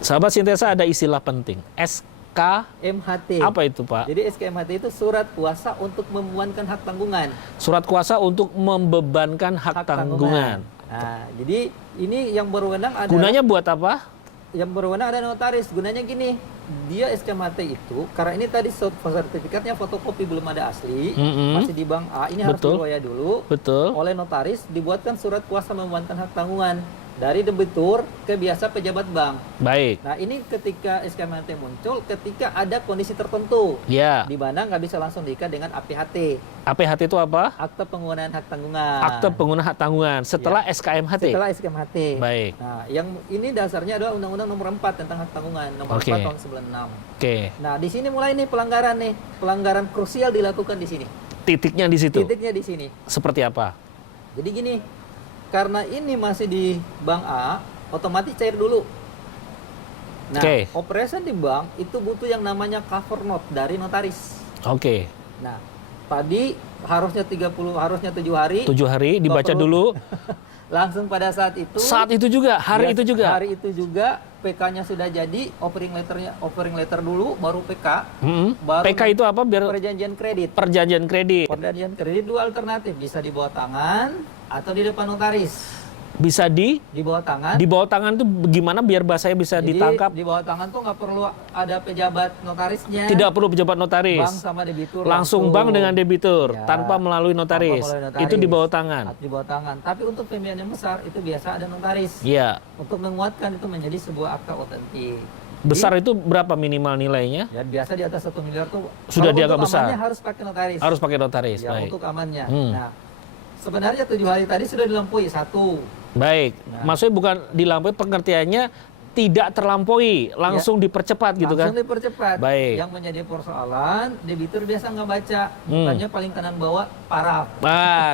Sahabat Sintesa, ada istilah penting. SK MHT. apa itu, Pak? Jadi SKMHT itu surat kuasa untuk memuankan hak tanggungan. Surat kuasa untuk membebankan hak tanggungan. Nah, jadi ini yang berwenang adalah Gunanya buat apa? yang berwenang ada notaris. Gunanya gini, dia SKMHT itu karena ini tadi sertifikatnya fotokopi belum ada asli, Mm-mm. masih di bank A, ini harus Betul. diroya dulu. Betul. Oleh notaris dibuatkan surat kuasa memuankan hak tanggungan dari debitur ke biasa pejabat bank. Baik. Nah, ini ketika SKMHT muncul ketika ada kondisi tertentu Ya. di mana nggak bisa langsung diikat dengan APHT, APHT itu apa? akte penggunaan hak tanggungan. Akte pengguna hak tanggungan setelah SKMHT. Setelah SKMHT. Baik. Nah, yang ini dasarnya adalah Undang-Undang Nomor 4 tentang hak tanggungan, Nomor Oke. 4 tahun 96. Oke. Nah, di sini mulai nih pelanggaran nih. Pelanggaran krusial dilakukan di sini. Titiknya di situ. Titiknya di sini. Seperti apa? Jadi gini, karena ini masih di Bank A, otomatis cair dulu. Nah, Oke. operation di bank itu butuh yang namanya cover note dari notaris. Oke. Nah, tadi harusnya 7 hari. 7 hari Nggak dibaca perlu. dulu. Langsung pada saat itu. Saat itu juga, hari itu juga. Hari itu juga PK-nya sudah jadi, offering letter dulu, baru PK. Baru PK itu apa? Biar perjanjian kredit. perjanjian kredit. Perjanjian kredit dua alternatif, bisa di bawah tangan atau di depan notaris. Bisa Di bawah tangan. di bawah tangan itu gimana biar bahasanya bisa Jadi, ditangkap? di bawah tangan tuh nggak perlu ada pejabat notarisnya. Tidak perlu pejabat notaris. Bank sama debitur. Langsung bank dengan debitur Ya, tanpa melalui notaris. tanpa melalui notaris. Itu di bawah tangan. Di bawah tangan. Tapi untuk pembiayaan yang besar itu biasa ada notaris. Iya. Untuk menguatkan itu menjadi sebuah akta otentik. Besar itu berapa minimal nilainya? Ya biasa di atas 1 miliar tuh Sudah kalau dianggap untuk besar. amannya harus pakai notaris. Harus pakai notaris. Ya, Baik. untuk amannya. Hmm. Nah, sebenarnya 7 hari tadi sudah dilampaui 1. Baik. Nah. Maksudnya bukan dilampaui, pengertiannya tidak terlampaui, langsung dipercepat gitu kan? Langsung dipercepat. Baik. Yang menjadi persoalan, debitur biasa nggak baca. Bukannya paling kanan bawah, paraf.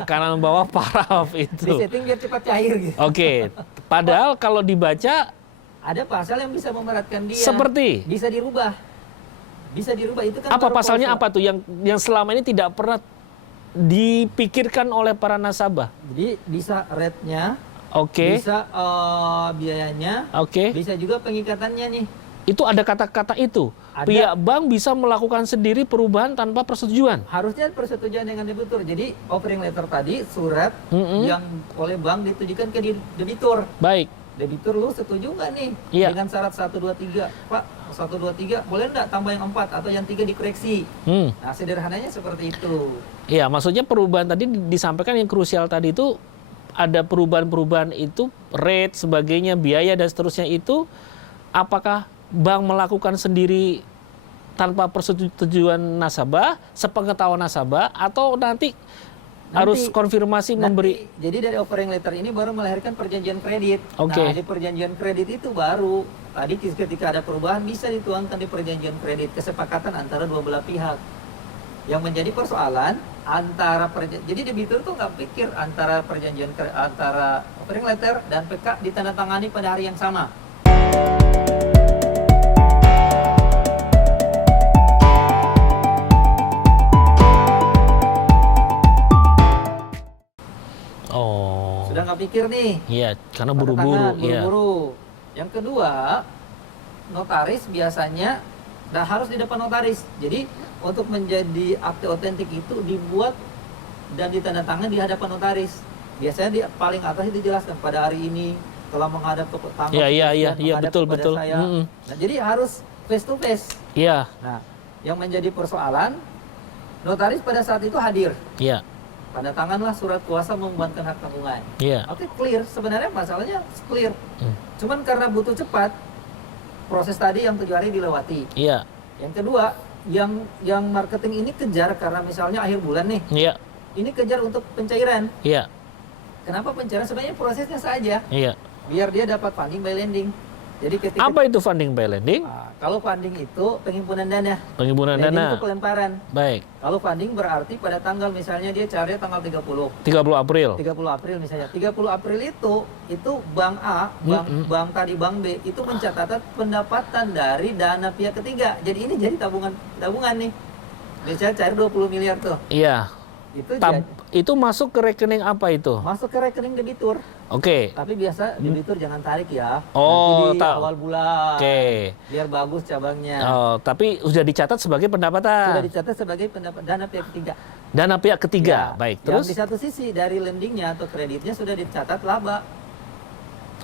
Kanan bawah paraf Di itu. setting biar cepat cair gitu. Oke, padahal kalau dibaca Ada pasal yang bisa memberatkan dia. seperti Bisa dirubah. Bisa dirubah, itu kan apa baru pasalnya klausul. apa tuh yang selama ini tidak pernah dipikirkan oleh para nasabah? Jadi bisa rate-nya, Oke, bisa biayanya, oke. bisa juga pengikatannya nih. Itu ada kata-kata itu. Ada. Pihak bank bisa melakukan sendiri perubahan tanpa persetujuan. Harusnya persetujuan dengan debitur. Jadi offering letter tadi surat yang oleh bank ditujukan ke debitur. Baik. Debitur lu setuju nggak nih Iya. dengan syarat 1, 2, 3? Pak, 1, 2, 3 boleh nggak tambah yang 4 atau yang 3 dikoreksi? Hmm. Nah, sederhananya seperti itu. Iya, maksudnya perubahan tadi disampaikan yang krusial tadi itu ada perubahan-perubahan itu rate sebagainya, biaya dan seterusnya itu apakah bank melakukan sendiri tanpa persetujuan nasabah, sepengetahuan nasabah atau nanti harus konfirmasi memberi. Jadi dari offering letter ini baru melahirkan perjanjian kredit. Oke. Nah, di perjanjian kredit itu baru tadi ketika ada perubahan bisa dituangkan di perjanjian kredit, kesepakatan antara dua belah pihak. Yang menjadi persoalan antara jadi debitur tuh nggak pikir antara antara offering letter dan PK ditandatangani pada hari yang sama. Oh. Sudah nggak pikir nih. Iya, karena Tanda buru-buru. tangan, Iya. buru-buru. Yang kedua, notaris biasanya harus di depan notaris. Jadi untuk menjadi akte otentik itu dibuat dan ditandatangani di hadapan notaris. Biasanya di paling atas itu dijelaskan pada hari ini telah menghadap ke tanggal Iya, sekian, menghadap betul, kepada betul. saya. Mm-mm. Nah, jadi harus face to face. Iya, Nah, yang menjadi persoalan notaris pada saat itu hadir. iya, Tanda tanganlah surat kuasa membuatkan hak tanggungan. iya. Oke, clear. Sebenarnya masalahnya clear. Hmm. Cuman karena butuh cepat, proses tadi yang 7 hari dilewati. Iya, Yang kedua, yang marketing ini kejar karena misalnya akhir bulan nih, iya, ini kejar untuk pencairan. iya, Kenapa pencairan? Sebenarnya prosesnya saja, iya. biar dia dapat funding by lending. Jadi ketika Apa itu funding by lending? kalau funding itu penghimpunan dana, Penghimpunan lending dana. itu pelemparan. Baik, Kalau funding berarti pada tanggal misalnya dia cari tanggal 30. 30 April. 30 April misalnya. 30 April itu bank A, bank tadi bank B itu mencatat pendapatan dari dana pihak ketiga. Jadi ini jadi tabungan nih. Biasanya cair 20 miliar tuh. Iya. Itu Itu masuk ke rekening apa itu? masuk ke rekening debitur. Oke. Tapi biasa debitur jangan tarik ya. Oh, Nanti di tahu. awal bulan. Oke. Biar bagus cabangnya. Oh, tapi sudah dicatat sebagai Sudah pendapatan. dicatat sebagai dana pihak ketiga. Dana pihak ketiga. Ya, Baik, yang terus di satu sisi dari lendingnya atau kreditnya sudah dicatat laba.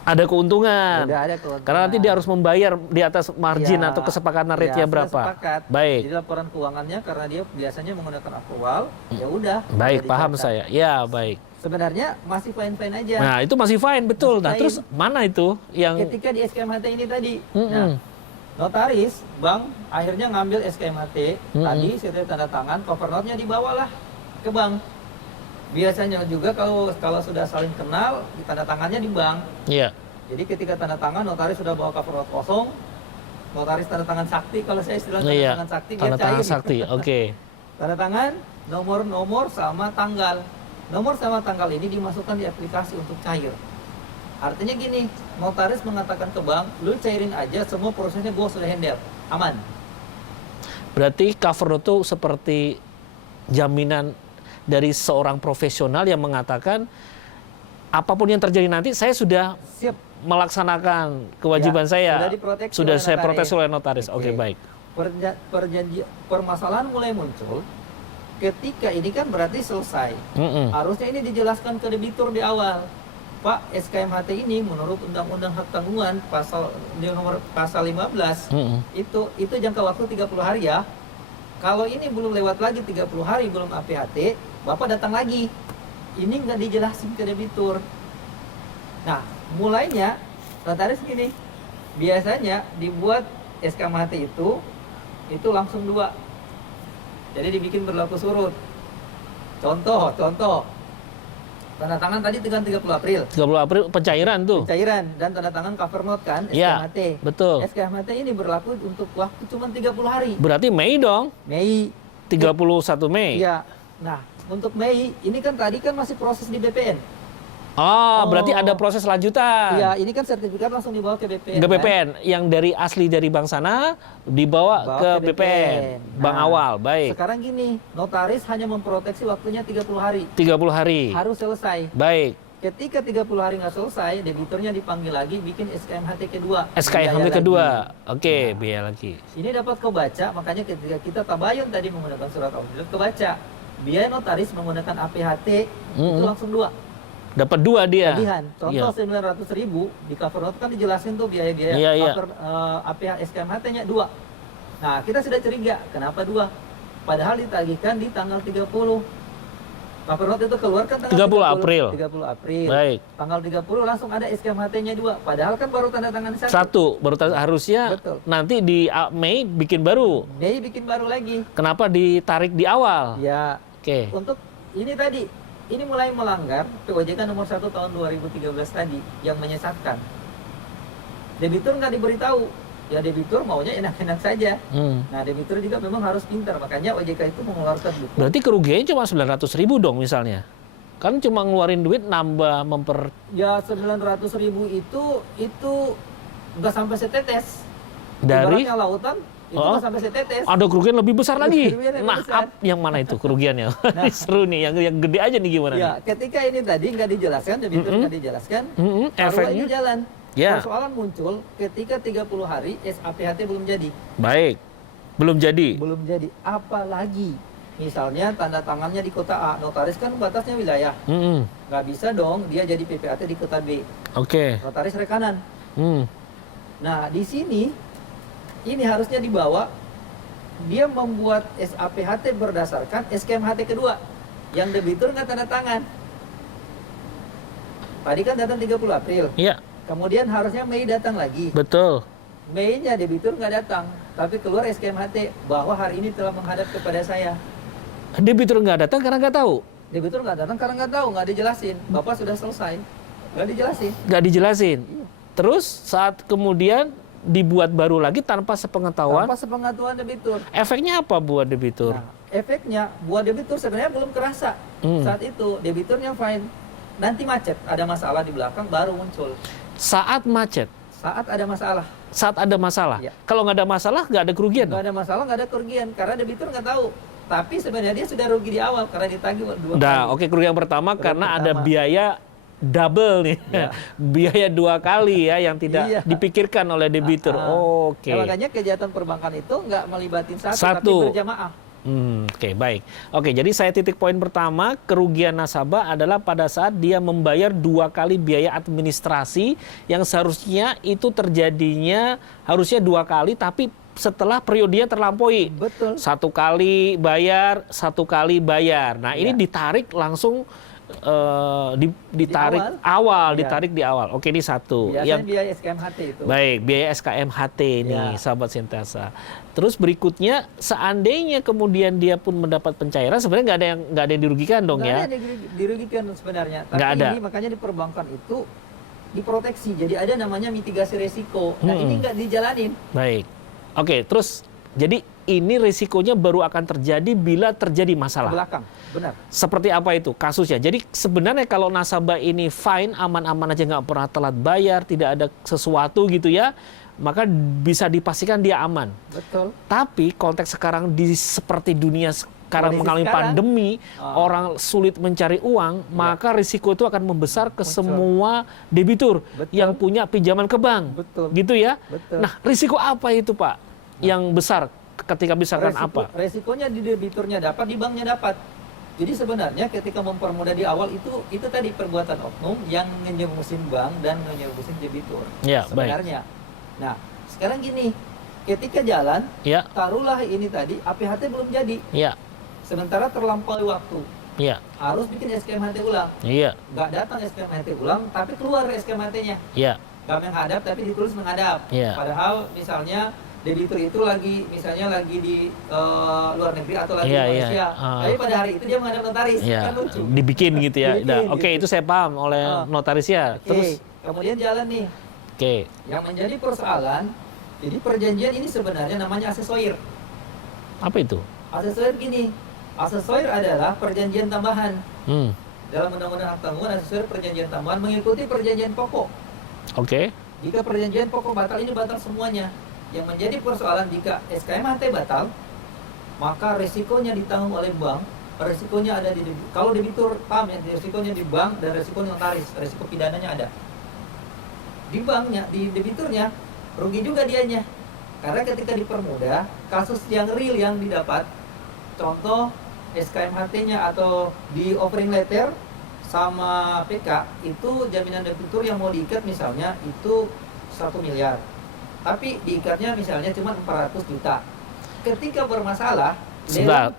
ada keuntungan. Sudah ada keuntungan. Karena nanti dia harus membayar di atas margin Ya, atau kesepakatan rate-nya ya, sudah berapa. sepakat. Baik. Jadi laporan keuangannya karena dia biasanya menggunakan akrual, ya udah. Baik, sudah paham dicatat. saya. Ya, baik. Sebenarnya masih fine-fine aja. Nah, itu masih fine, betul. Masih Nah, fine. terus mana itu yang Ketika di SKMHT ini tadi, Mm-mm. nah, notaris, bank akhirnya ngambil SKMHT tadi, setelah tanda tangan, cover note-nya dibawalah ke bank. Biasanya juga kalau sudah saling kenal, tanda tangannya di bank. Iya. Jadi ketika tanda tangan, notaris sudah bawa cover note kosong, notaris tanda tangan sakti, kalau saya istilah tanda Iya. tangan sakti, biar Tanda tangan cair. sakti. Oke. Tanda tangan, nomor sama tanggal. Nomor sama tanggal ini dimasukkan di aplikasi untuk cair. Artinya gini, notaris mengatakan ke bank, lu cairin aja, semua prosesnya gue sudah handle, aman. Berarti cover note itu seperti jaminan dari seorang profesional yang mengatakan apapun yang terjadi nanti saya sudah Siap. melaksanakan kewajiban Ya, saya. sudah diproteksi Sudah oleh saya notaris. protes oleh notaris. Oke, Oke. baik. Permasalahan mulai muncul ketika ini kan berarti selesai. Mm-mm. Harusnya ini dijelaskan ke debitur di awal. Pak, SKMHT ini menurut Undang-Undang Hak Tanggungan pasal 15 Mm-mm. itu jangka waktu 30 hari ya. Kalau ini belum lewat lagi 30 hari belum APHT, Bapak datang lagi. Ini nggak dijelasin ke debitur. Nah, mulainya notaris gini. Biasanya dibuat SKMHT itu langsung 2. Jadi dibikin berlaku surut. Contoh. Tanda tangan tadi dengan 30 April. 30 April pencairan tuh. Cairan dan tanda tangan cover note kan, Ya, SKHT. betul. SKHT ini berlaku untuk waktu cuma 30 hari. Berarti Mei dong. Mei. 31 Mei. Iya. Nah, untuk Mei ini kan tadi kan masih proses di BPN. Oh, berarti ada proses lanjutan. Iya, ini kan sertifikat langsung dibawa ke BPN. Ke kan? BPN yang dari asli dari bank sana dibawa Bawa ke ke BPN. Bank Nah, awal, baik. Sekarang gini, notaris hanya memproteksi waktunya 30 hari. 30 hari. Harus selesai. Baik. Ketika 30 hari nggak selesai, debiturnya dipanggil lagi bikin SKMHT kedua. SKMHT Biaya kedua. lagi. Oke, Nah. biaya lagi. Ini dapat kau baca, makanya ketika kita tabayun tadi menggunakan surat al-Mulk, kebaca. Biaya notaris menggunakan APHT itu langsung 2. Dapat 2 dia. Tagihan. Contoh Iya. 900.000 di cover note kan dijelasin tuh biaya-biaya Iya, iya. cover APH SKMHT-nya 2. Nah, kita sudah curiga, kenapa 2? Padahal ditagihkan di tanggal 30. Cover note itu keluar kan tanggal 30 April. 30 April. Baik. Tanggal 30 langsung ada SKMHT-nya 2. Padahal kan baru tanda tangan Satu, baru harusnya Betul. nanti di Mei bikin baru. Mei bikin baru lagi. Kenapa ditarik di awal? Ya, Oke. untuk ini tadi, ini mulai melanggar POJK nomor 1 tahun 2013 tadi yang menyesatkan. Debitur nggak diberitahu. Ya debitur maunya enak-enak saja. Nah, debitur juga memang harus pintar. Makanya OJK itu mengeluarkan buku. Berarti kerugiannya cuma 900.000 dong misalnya. Kan cuma ngeluarin duit nambah Ya 900.000 itu nggak sampai setetes. dari Ibaratnya lautan itu nggak sampai setetes. ada kerugian lebih besar lagi. Kerugian lebih Nah, besar. yang mana itu kerugiannya? Ini seru nih, yang gede aja nih gimana Ya, nih? ketika ini tadi nggak dijelaskan, debitur nggak dijelaskan, taruhlah Efeknya? ini jalan. Ya. Persoalan muncul ketika 30 hari SAPHT belum jadi. Baik. Belum jadi. Belum jadi. Apalagi misalnya tanda tangannya di kota A, notaris kan batasnya wilayah. Nggak bisa dong dia jadi PPAT di kota B. Oke. Notaris rekanan. Hmm. Nah, di sini ini harusnya dibawa dia membuat SAPHT berdasarkan SKMHT kedua yang debitur nggak tanda tangan. Tadi kan datang 30 April. Iya, Kemudian harusnya Mei datang lagi. betul. Mei-nya debitur nggak datang, tapi keluar SKMHT bahwa hari ini telah menghadap kepada saya. Debitur nggak datang karena nggak tahu. Debitur nggak datang karena nggak tahu, nggak dijelasin. Bapak sudah selesai, nggak dijelasin. Nggak dijelasin. Terus saat kemudian dibuat baru lagi tanpa sepengetahuan, Tanpa sepengetahuan debitur. efeknya apa buat debitur? Nah, efeknya buat debitur sebenarnya belum kerasa. Saat itu debiturnya fine. Nanti macet, ada masalah di belakang baru muncul. Saat macet, Saat ada masalah, saat ada masalah. Iya. Kalau nggak ada masalah, nggak ada kerugian. nggak ada masalah, nggak ada kerugian karena debitur nggak tahu. Tapi sebenarnya dia sudah rugi di awal karena ditagih 2 Nah, kali. oke, kerugian pertama Kerugian karena ada pertama. biaya double nih, Iya. biaya 2 kali ya yang tidak Iya. dipikirkan oleh debitur. Oke. Ya, makanya kejahatan perbankan itu nggak melibatin satu, Satu. tapi berjamaah. Oke, baik. Oke, jadi saya titik poin pertama, kerugian nasabah adalah pada saat dia membayar 2 kali biaya administrasi yang seharusnya itu terjadinya harusnya 2 kali, tapi setelah periodenya terlampaui. Betul. 1 kali bayar, 1 kali bayar. Nah, ini Iya. ditarik langsung ditarik Di awal, Iya. ditarik di awal. Oke, ini satu. Biasanya biaya SKMHT itu. Baik, biaya SKMHT nih, Ya. sahabat Sintesa. Terus berikutnya, seandainya kemudian dia pun mendapat pencairan, sebenarnya nggak ada yang dirugikan dong Nggak ya? ada yang dirugikan sebenarnya. Tapi Nggak ada. ini makanya di perbankan itu diproteksi. Jadi ada namanya mitigasi resiko. Nah, ini nggak dijalanin. Baik, oke. Terus jadi ini risikonya baru akan terjadi bila terjadi Ke masalah. belakang. Benar. Seperti apa itu kasusnya? Jadi sebenarnya kalau nasabah ini fine, aman-aman aja nggak pernah telat bayar, tidak ada sesuatu gitu ya, maka bisa dipastikan dia aman. Betul. Tapi konteks sekarang seperti dunia sekarang Kondisi mengalami sekarang, pandemi, orang sulit mencari uang, maka risiko itu akan membesar ke Muncul. semua debitur Betul. yang punya pinjaman ke bank. Betul. Gitu ya? Betul. Nah, risiko apa itu, Pak? Yang besar ketika misalkan apa? Resikonya di debiturnya dapat, di banknya dapat. Jadi sebenarnya ketika mempermudah di awal itu tadi perbuatan oknum yang ngejemusin bank dan ngejemusin debitur. Ya, baik. Sebenarnya. Nah, sekarang gini, ketika jalan, Ya, taruhlah ini tadi APHT belum jadi. ya, Sementara terlampaui waktu. ya, Harus bikin SKMHT ulang. iya, Nggak datang SKMHT ulang, tapi keluar SKMHT-nya. ya, Nggak menghadap, tapi ditulis menghadap. Iya. Padahal misalnya debitur itu lagi misalnya lagi di luar negeri atau lagi Iya, di iya. Malaysia. Tapi pada hari itu dia menghadap notaris. Ya, Kan lucu. dibikin gitu ya. Dibikin, Nah, gitu. oke, itu saya paham oleh notaris ya. Oke, Terus, kemudian jalan nih. oke, Yang menjadi persoalan, jadi perjanjian ini sebenarnya namanya aksesoir. apa itu? Aksesoir gini, aksesoir adalah perjanjian tambahan. Hmm, Dalam Undang-Undang Hak Tanggungan, aksesoir perjanjian tambahan mengikuti perjanjian pokok. oke, Jika perjanjian pokok batal, ini batal semuanya. Yang menjadi persoalan jika SKMHT batal, maka resikonya ditanggung oleh bank. Resikonya ada di kalau debitur paham ya, resikonya di bank dan resiko notaris, resiko pidananya ada. Di banknya, di debiturnya rugi juga dianya. Karena ketika dipermudah, kasus yang real yang didapat, contoh SKMHT-nya atau di offering letter sama PK itu jaminan debitur yang mau diikat misalnya itu 1 miliar. Tapi diikatnya misalnya cuma 400 juta. Ketika bermasalah, sebentar.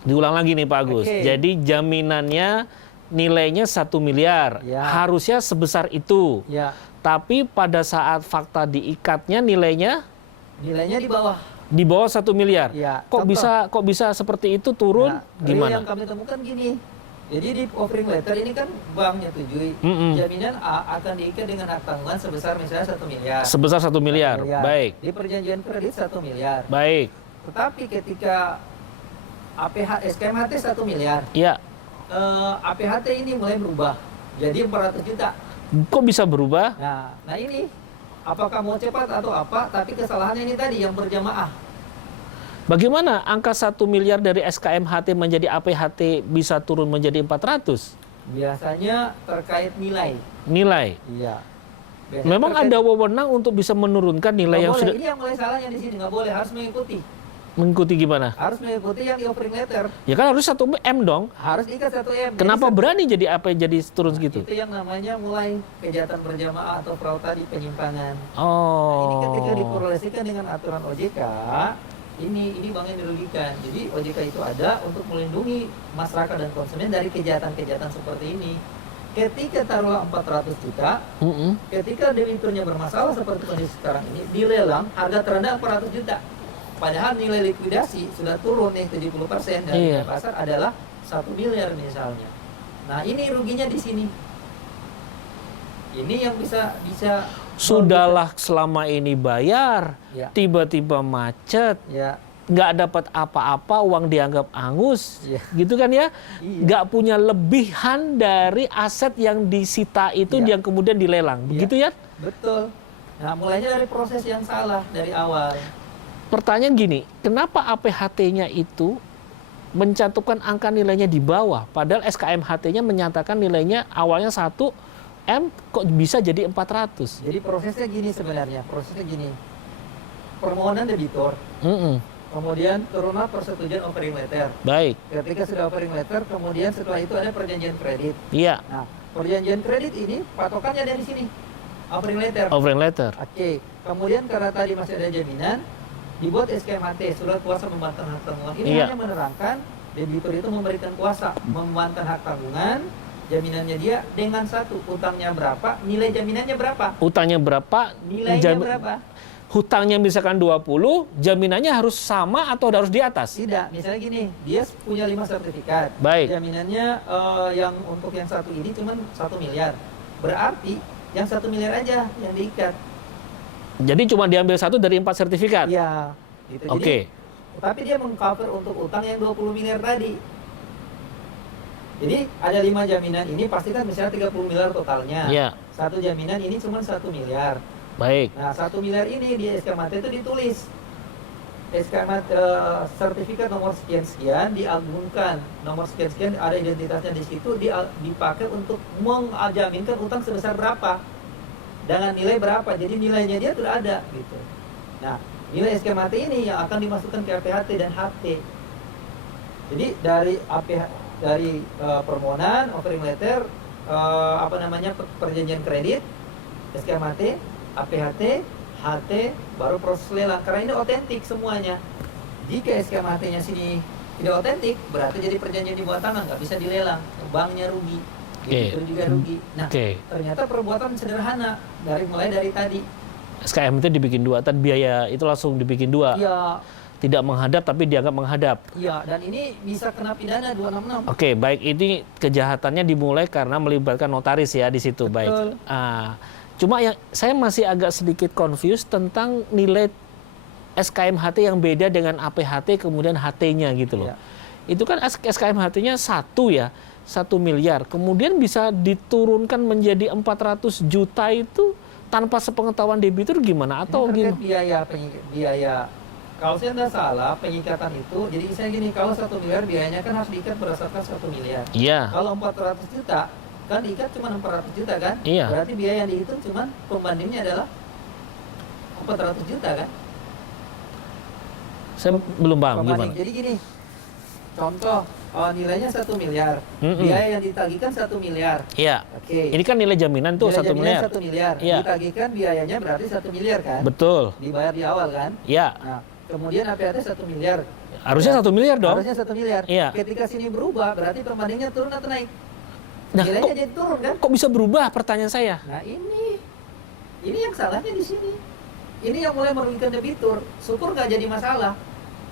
Diulang lagi nih Pak Agus. Oke. Jadi jaminannya nilainya 1 miliar. Ya. Harusnya sebesar itu. ya Tapi pada saat fakta diikatnya nilainya nilainya di bawah. di bawah 1 miliar. Ya, Kok contoh. bisa seperti itu turun? Nah, real yang Gimana? kami temukan gini. Jadi di offering letter ini kan bank nyetujui Mm-mm. jaminan A akan diikat dengan hak tanggungan sebesar misalnya 1 miliar. Sebesar 1 miliar. 1 miliar. Baik. Di perjanjian kredit 1 miliar. Baik. Tetapi ketika APH SKMHT 1 miliar, Ya. APHT ini mulai berubah jadi 400 juta. Kok bisa berubah? Nah ini apakah mau cepat atau apa? Tapi kesalahannya ini tadi yang berjamaah. Bagaimana angka 1 miliar dari SKMHT menjadi APHT bisa turun menjadi 400? Biasanya terkait nilai. Nilai. Iya. Memang ada wewenang untuk bisa menurunkan nilai yang sudah Ini yang mulai salahnya di sini, nggak boleh, harus mengikuti gimana? harus mengikuti yang di offering letter, Ya kan harus 1 M dong. harus ikat 1 M. Kenapa Jadi, berani jadi apa jadi turun segitu? itu yang namanya mulai kejahatan berjamaah atau fraud tadi, penyimpangan. Nah, ini Oh. ketika dikorelasikan dengan aturan OJK, ini bank yang dirugikan. Jadi OJK itu ada untuk melindungi masyarakat dan konsumen dari kejahatan-kejahatan seperti ini. Ketika taruhlah 400 juta, Mm-mm. ketika debiturnya bermasalah seperti kondisi sekarang ini, dilelang harga terendah 400 juta. Padahal nilai likuidasi sudah turun nih 70% dan Iya. nilai pasar adalah 1 miliar misalnya. Nah, ini ruginya di sini. Ini yang bisa Sudahlah selama ini bayar, Ya. tiba-tiba macet, Ya, nggak dapat apa-apa, uang dianggap angus, Iya. gitu kan ya? Iya. Nggak punya lebihan dari aset yang disita itu Iya. yang kemudian dilelang, begitu ya? betul. Nah, mulainya dari proses yang salah dari awal. Pertanyaan gini, kenapa APHT-nya itu mencantumkan angka nilainya di bawah, padahal SKMHT-nya menyatakan nilainya awalnya 1 M, kok bisa jadi 400? Jadi prosesnya gini sebenarnya, prosesnya gini. Permohonan debitur, Mm-mm. kemudian turunlah persetujuan offering letter. Baik, Ketika sudah offering letter, kemudian setelah itu ada perjanjian kredit. iya, Nah, perjanjian kredit ini patokannya dari sini, offering letter. offering letter. Oke, kemudian karena tadi masih ada jaminan, dibuat SKMHT, surat kuasa membantah hak tanggungan. Ini Iya. hanya menerangkan debitur itu memberikan kuasa membantah hak tanggungan, jaminannya dia dengan satu, utangnya berapa, nilai jaminannya berapa, Utangnya berapa? nilainya berapa. Hutangnya misalkan 20, jaminannya harus sama atau harus di atas? Tidak, misalnya gini, dia punya 5 sertifikat. Baik. Jaminannya yang untuk yang satu ini cuma 1 miliar. Berarti yang 1 miliar aja yang diikat. Jadi cuma diambil 1 dari 4 sertifikat? Iya. Gitu. Oke. Tapi dia mengcover untuk utang yang 20 miliar tadi. Jadi ada 5 jaminan ini pasti kan misalnya 30 miliar totalnya. Iya. Satu jaminan ini cuma 1 miliar. Baik. Nah, 1 miliar ini di SKMHT itu ditulis. SKMHT sertifikat nomor sekian-sekian diagunkan. Nomor sekian-sekian ada identitasnya di situ dipakai untuk menjaminkan utang sebesar berapa. Dengan nilai berapa. Jadi nilainya dia sudah ada gitu. Nah, nilai SKMHT ini yang akan dimasukkan ke APHT dan HT. Jadi dari permohonan, offering letter, perjanjian kredit, SKMHT, APHT, HT, baru proses lelang. Karena ini otentik semuanya. Jika SKMHT-nya sini tidak otentik, berarti jadi perjanjian di bawah tangan, nggak bisa dilelang. Banknya rugi, debitur juga rugi. Nah, Oke. ternyata perbuatan sederhana mulai dari tadi. SKM itu dibikin 2, dan biaya itu langsung dibikin 2. Iya, Tidak menghadap tapi dianggap menghadap. iya, dan ini bisa kena pidana 266. Oke, baik, ini kejahatannya dimulai karena melibatkan notaris ya di situ. Betul. Baik. Cuma yang saya masih agak sedikit confused tentang nilai SKMHT yang beda dengan APHT kemudian HT-nya gitu loh. Iya. Itu kan SKMHT-nya 1 ya, 1 miliar. Kemudian bisa diturunkan menjadi 400 juta itu tanpa sepengetahuan debitur gimana? Atau Ini terkait gimana? biaya. Kalau saya tidak salah, pengikatan itu, jadi saya gini, kalau 1 miliar biayanya kan harus diikat berdasarkan 1 miliar. Iya. Kalau 400 juta, kan diikat cuma 400 juta kan? Iya. Berarti biaya yang dihitung cuma pembandingnya adalah 400 juta kan? Saya belum paham Pembanding. gimana. Jadi gini, contoh, nilainya 1 miliar, Mm-mm. biaya yang ditagihkan 1 miliar. Iya. Oke. Ini kan nilai jaminan tuh Nilai 1 jaminan miliar. 1 miliar. Iya. Ditagihkan biayanya berarti 1 miliar kan? Betul. Dibayar di awal kan? Iya. Nah, kemudian APHT 1 miliar. Harusnya 1 miliar dong. Harusnya 1 miliar. Iya. Ketika sini berubah, berarti pembandingnya turun atau naik? Nah, Nilainya jadi turun kan? kok bisa berubah pertanyaan saya? Nah ini yang salahnya di sini. Ini yang mulai merugikan debitur. Syukur nggak jadi masalah.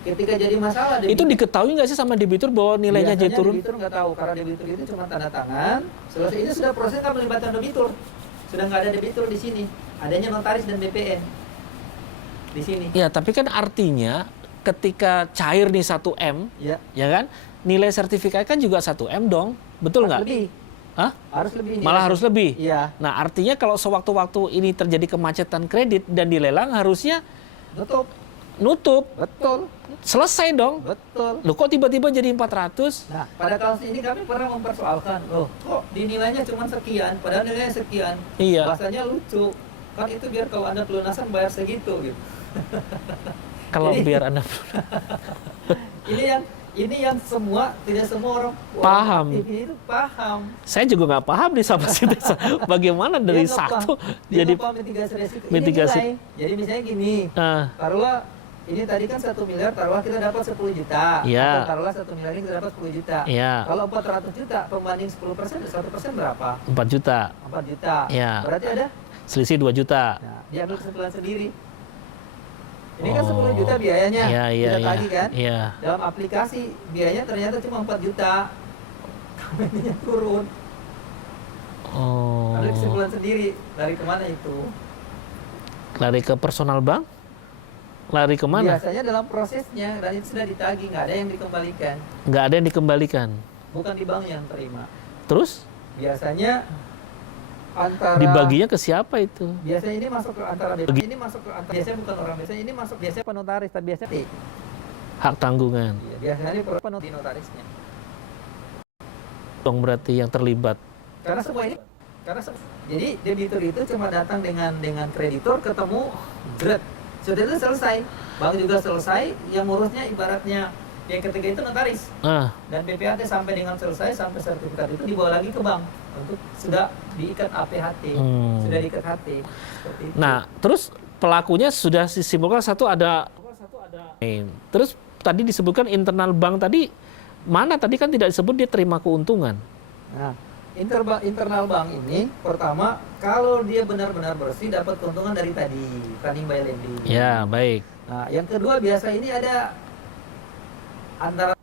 Ketika jadi masalah, Itu diketahui nggak sih sama debitur bahwa nilainya jadi biasanya turun? debitur nggak tahu karena debitur itu cuma tanda tangan. Selesai ini sudah proses kan melibatkan debitur. Sudah nggak ada debitur di sini. Adanya notaris dan BPN di sini. Ya, tapi kan artinya ketika cair nih 1 M, Ya. ya kan? Nilai sertifikat kan juga 1 M dong. Betul nggak? Lebih. Hah? Harus lebih. Malah harus lebih. Iya. Nah, artinya kalau sewaktu-waktu ini terjadi kemacetan kredit dan dilelang harusnya nutup. Betul. Selesai dong. Betul. Loh kok tiba-tiba jadi 400? Nah, pada kasus ini kami pernah mempersoalkan, loh, kok dinilainya cuma sekian, padahal nilainya sekian. Iya. Bahasanya lucu. Kan itu biar kalau Anda pelunasan bayar segitu gitu. Kalau Jadi- biar Anda Ini yang tidak semua orang Paham. aktif itu paham. saya juga nggak paham nih sama si Desa. Bagaimana dari Dia nggak 1 paham. Dia jadi nggak paham mitigasi resiko. Ini mitigasi. nilai. Jadi misalnya gini, taruhlah ini tadi kan 1 miliar, taruhlah kita dapat 10 juta. Iya. Atau taruhlah 1 miliar ini kita dapat 10 juta. Iya. Kalau 400 juta, pembanding 10%, 1% berapa? 4 juta. 4 juta. Iya. Berarti ada? Selisih 2 juta. Nah, diambil kesimpulan sendiri. Ini kan Oh. 10 juta biayanya. Iya, iya, kita iya. tagih kan? Iya. Dalam aplikasi, biayanya ternyata cuma 4 juta. Kamennya turun. Oh. Ambil kesimpulan sendiri. Dari kemana itu? Lari ke personal bank? Lari kemana? Biasanya dalam prosesnya, dan itu sudah ditagih, nggak ada yang dikembalikan. Nggak ada yang dikembalikan. Bukan di bank yang terima. Terus Biasanya antara dibaginya ke siapa itu? biasanya ini masuk ke antara BPN, ini masuk ke antara biasanya bukan orang biasanya ini masuk biasanya penotaris tapi biasanya Hak tanggungan. iya, biasanya ini di notarisnya. Dong berarti yang terlibat. Karena semua ini jadi debitur itu cuma datang dengan kreditur ketemu jret. Sudah itu selesai. Bank juga selesai, yang ngurusnya ibaratnya yang ketiga itu notaris. Dan PPHT sampai dengan selesai sampai sertifikat itu dibawa lagi ke bank untuk sudah diikat APHT, sudah diikat HT. Seperti itu. Nah, terus pelakunya sudah disimpulkan satu ada. Terus tadi disebutkan internal bank tadi mana tadi kan tidak disebut dia terima keuntungan. Nah, internal bank ini pertama kalau dia benar-benar bersih dapat keuntungan dari tadi running by lending. Ya, baik. Nah, yang kedua biasa ini ada antara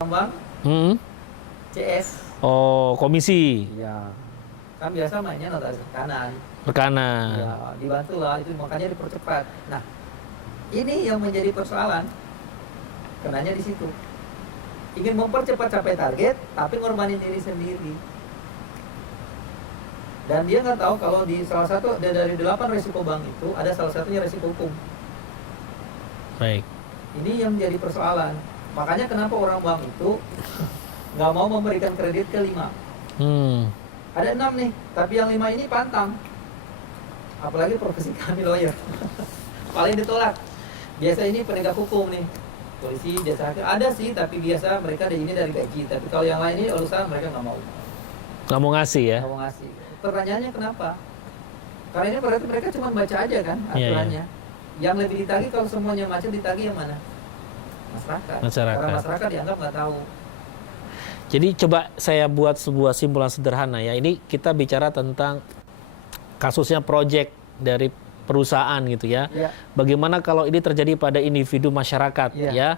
bank CS. Oh, komisi. Iya. Kan biasa mainnya notaris rekanan. Rekanan. Ya, dibantulah itu makanya dipercepat. Nah, ini yang menjadi persoalan. Kenanya di situ. Ingin mempercepat capai target, tapi ngorbanin diri sendiri. Dan dia nggak tahu kalau di salah satu dari 8 resiko bank itu ada salah satunya resiko hukum. Baik. Ini yang menjadi persoalan. Makanya kenapa orang bank itu nggak mau memberikan kredit ke 5. Ada 6 nih, tapi yang 5 ini pantang. Apalagi profesi kami lawyer. Paling ditolak. Biasa ini penegak hukum nih. Polisi, jasa hakim. Ada sih, tapi biasa mereka ada ini dari gaji. Tapi kalau yang lain ini urusan mereka nggak mau. Nggak mau ngasih ya? Nggak mau ngasih. Pertanyaannya kenapa? Karena ini berarti mereka cuma baca aja kan Iya, aturannya. Yang lebih ditagih kalau semuanya macet ditagih yang mana? Masyarakat. Masyarakat. Karena masyarakat dianggap nggak tahu. Jadi coba saya buat sebuah simpulan sederhana ya. Ini kita bicara tentang kasusnya project dari perusahaan gitu ya. Ya. Bagaimana kalau ini terjadi pada individu masyarakat Ya. ya?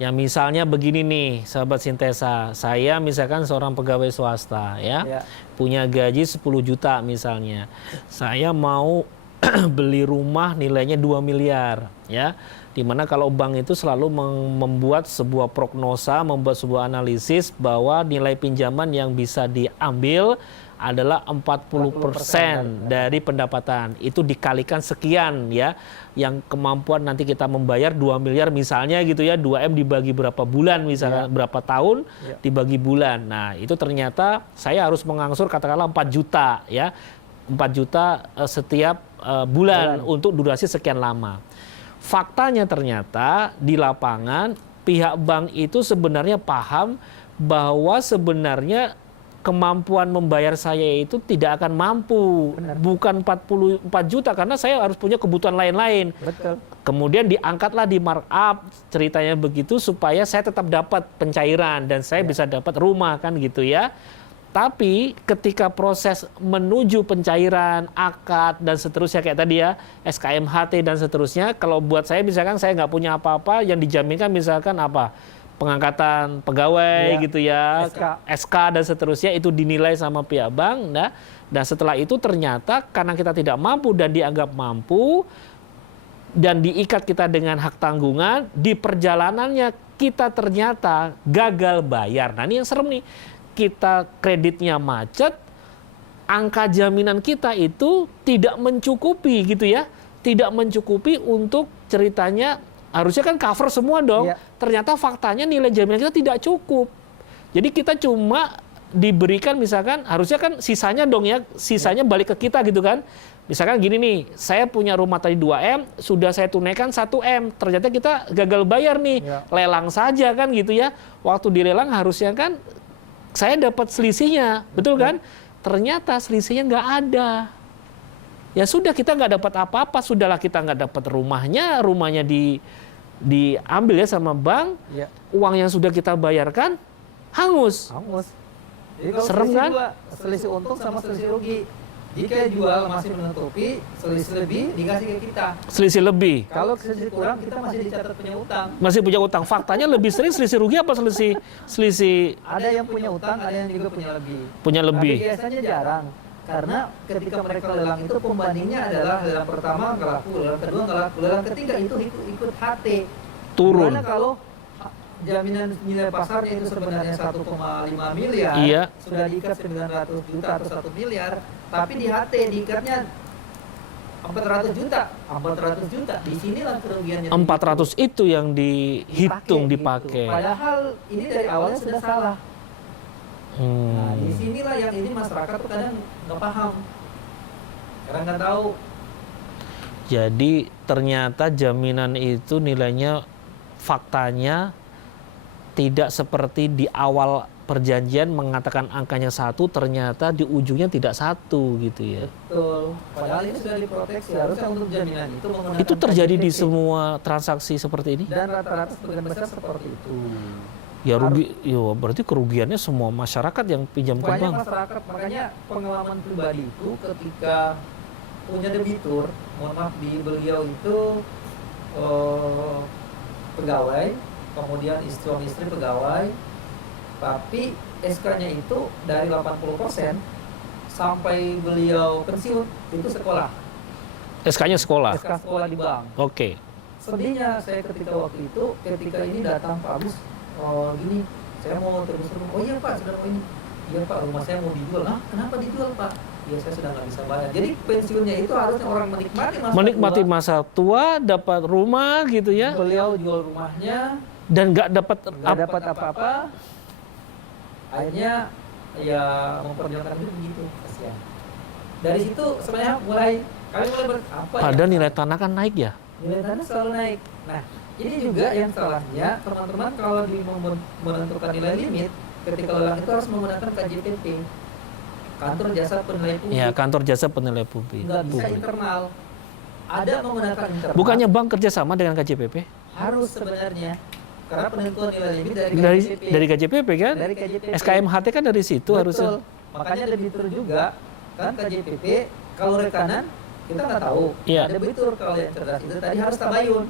Yang misalnya begini nih, sahabat Sintesa, saya misalkan seorang pegawai swasta ya, Ya. punya gaji 10 juta misalnya. Saya mau beli rumah nilainya 2 miliar ya. Dimana kalau bank itu selalu membuat sebuah prognosa, membuat sebuah analisis bahwa nilai pinjaman yang bisa diambil adalah 40% dari pendapatan. Itu dikalikan sekian ya. Yang kemampuan nanti kita membayar 2 miliar misalnya gitu ya. 2M dibagi berapa bulan misalnya, berapa tahun dibagi bulan. Nah itu ternyata saya harus mengangsur katakanlah 4 juta ya. 4 juta setiap bulan untuk durasi sekian lama. Faktanya ternyata di lapangan pihak bank itu sebenarnya paham bahwa sebenarnya kemampuan membayar saya itu tidak akan mampu. Bukan 44 juta karena saya harus punya kebutuhan lain-lain. Betul. Kemudian diangkatlah di markup ceritanya begitu supaya saya tetap dapat pencairan dan saya bisa dapat rumah kan gitu ya. Tapi ketika proses menuju pencairan, akad, dan seterusnya kayak tadi ya, SKMHT dan seterusnya, kalau buat saya misalkan saya nggak punya apa-apa, yang dijaminkan misalkan apa? Pengangkatan pegawai gitu ya, SK dan seterusnya, itu dinilai sama pihak bank. Nah, dan setelah itu ternyata karena kita tidak mampu dan dianggap mampu, dan diikat kita dengan hak tanggungan, di perjalanannya kita ternyata gagal bayar. Nah ini yang serem nih. Kita kreditnya macet, angka jaminan kita itu tidak mencukupi gitu ya. Tidak mencukupi untuk ceritanya, harusnya kan cover semua dong. Iya. Ternyata faktanya nilai jaminan kita tidak cukup. Jadi kita cuma diberikan misalkan, harusnya kan sisanya dong ya, sisanya balik ke kita gitu kan. Misalkan gini nih, saya punya rumah tadi 2M, sudah saya tunaikan 1M. Ternyata kita gagal bayar nih, lelang saja kan gitu ya. Waktu dilelang harusnya kan saya dapat selisihnya, betul kan? Ternyata selisihnya nggak ada. Ya sudah, kita nggak dapat apa-apa. Sudahlah, kita nggak dapat rumahnya diambil ya sama bank. Ya. Uang yang sudah kita bayarkan hangus. Jadi kalau Serem selisih kan? selisih untung sama selisih rugi. Jika jual masih menutupi, selisih lebih dikasih ke kita. Selisih lebih. Kalau selisih kurang, kita masih dicatat punya utang. Masih punya utang. Faktanya lebih sering selisih rugi apa selisih Ada yang punya utang, ada yang juga punya lebih. punya lebih? Tapi biasanya jarang. Karena ketika mereka lelang itu pembandingnya adalah lelang pertama nggak laku, lelang kedua nggak laku, lelang ketiga itu ikut HT. Turun. Dimana kalau jaminan nilai pasarnya itu sebenarnya 1,5 miliar, Iya. sudah diikat 900 juta atau 1 miliar, tapi di HT diikatnya 400 juta, 400 juta. Di sinilah kerugiannya. 400 itu yang dihitung, dipakai. Gitu. Padahal ini dari awalnya sudah salah. Nah, di sinilah yang ini masyarakat tuh kadang nggak paham, kadang nggak tahu. Jadi ternyata jaminan itu nilainya, faktanya tidak seperti di awal perjanjian mengatakan angkanya 1, ternyata di ujungnya tidak 1 gitu ya. Betul. Padahal ini sudah diproteksi. Harusnya untuk jaminan itu menggunakan Itu terjadi di KJP. semua transaksi seperti ini? Dan rata-rata sebagian besar seperti itu. Ya rugi, yo berarti kerugiannya semua masyarakat yang pinjam ke Banyak bank. masyarakat, makanya pengalaman pribadi itu ketika punya debitur, mohon maaf, di beliau itu pegawai, kemudian suami istri pegawai, tapi SK-nya itu dari 80% sampai beliau pensiun itu sekolah. SK-nya sekolah. SK sekolah di bank. Oke. Sedihnya saya ketika waktu itu, ketika ini datang Pak Agus, gini, saya mau terus rumah. Oh iya Pak, sudah mau ini. Iya Pak, rumah saya mau dijual. Nah, kenapa dijual Pak? Ya saya sudah nggak bisa bayar. Jadi pensiunnya itu harusnya orang menikmati masa tua. Tua, dapat rumah gitu ya, Beliau jual rumahnya, dan nggak dapat nggak dapat apa-apa. Akhirnya ya memperjuangkan hidup begitu, kasihan. Dari situ sebenarnya kami mulai apa ya? Padahal nilai tanah kan naik ya. Nilai tanah selalu naik. Nah, ini juga yang salahnya teman-teman kalau menentukan nilai limit ketika lelang itu harus menggunakan KJPP, kantor jasa penilai publik. Ya, kantor jasa penilai publik. Nggak bisa internal. Ada menggunakan internal. Bukannya bank kerjasama dengan KJPP? Harus sebenarnya. Karena penentuan nilai limit dari KJPP kan? Dari KJPP. SKMHT kan dari situ Betul. harusnya. Makanya debitur juga kan KJPP kalau rekanan kita nggak tahu. Iya. Ada betul kalau yang cerdas itu tadi harus tabayun.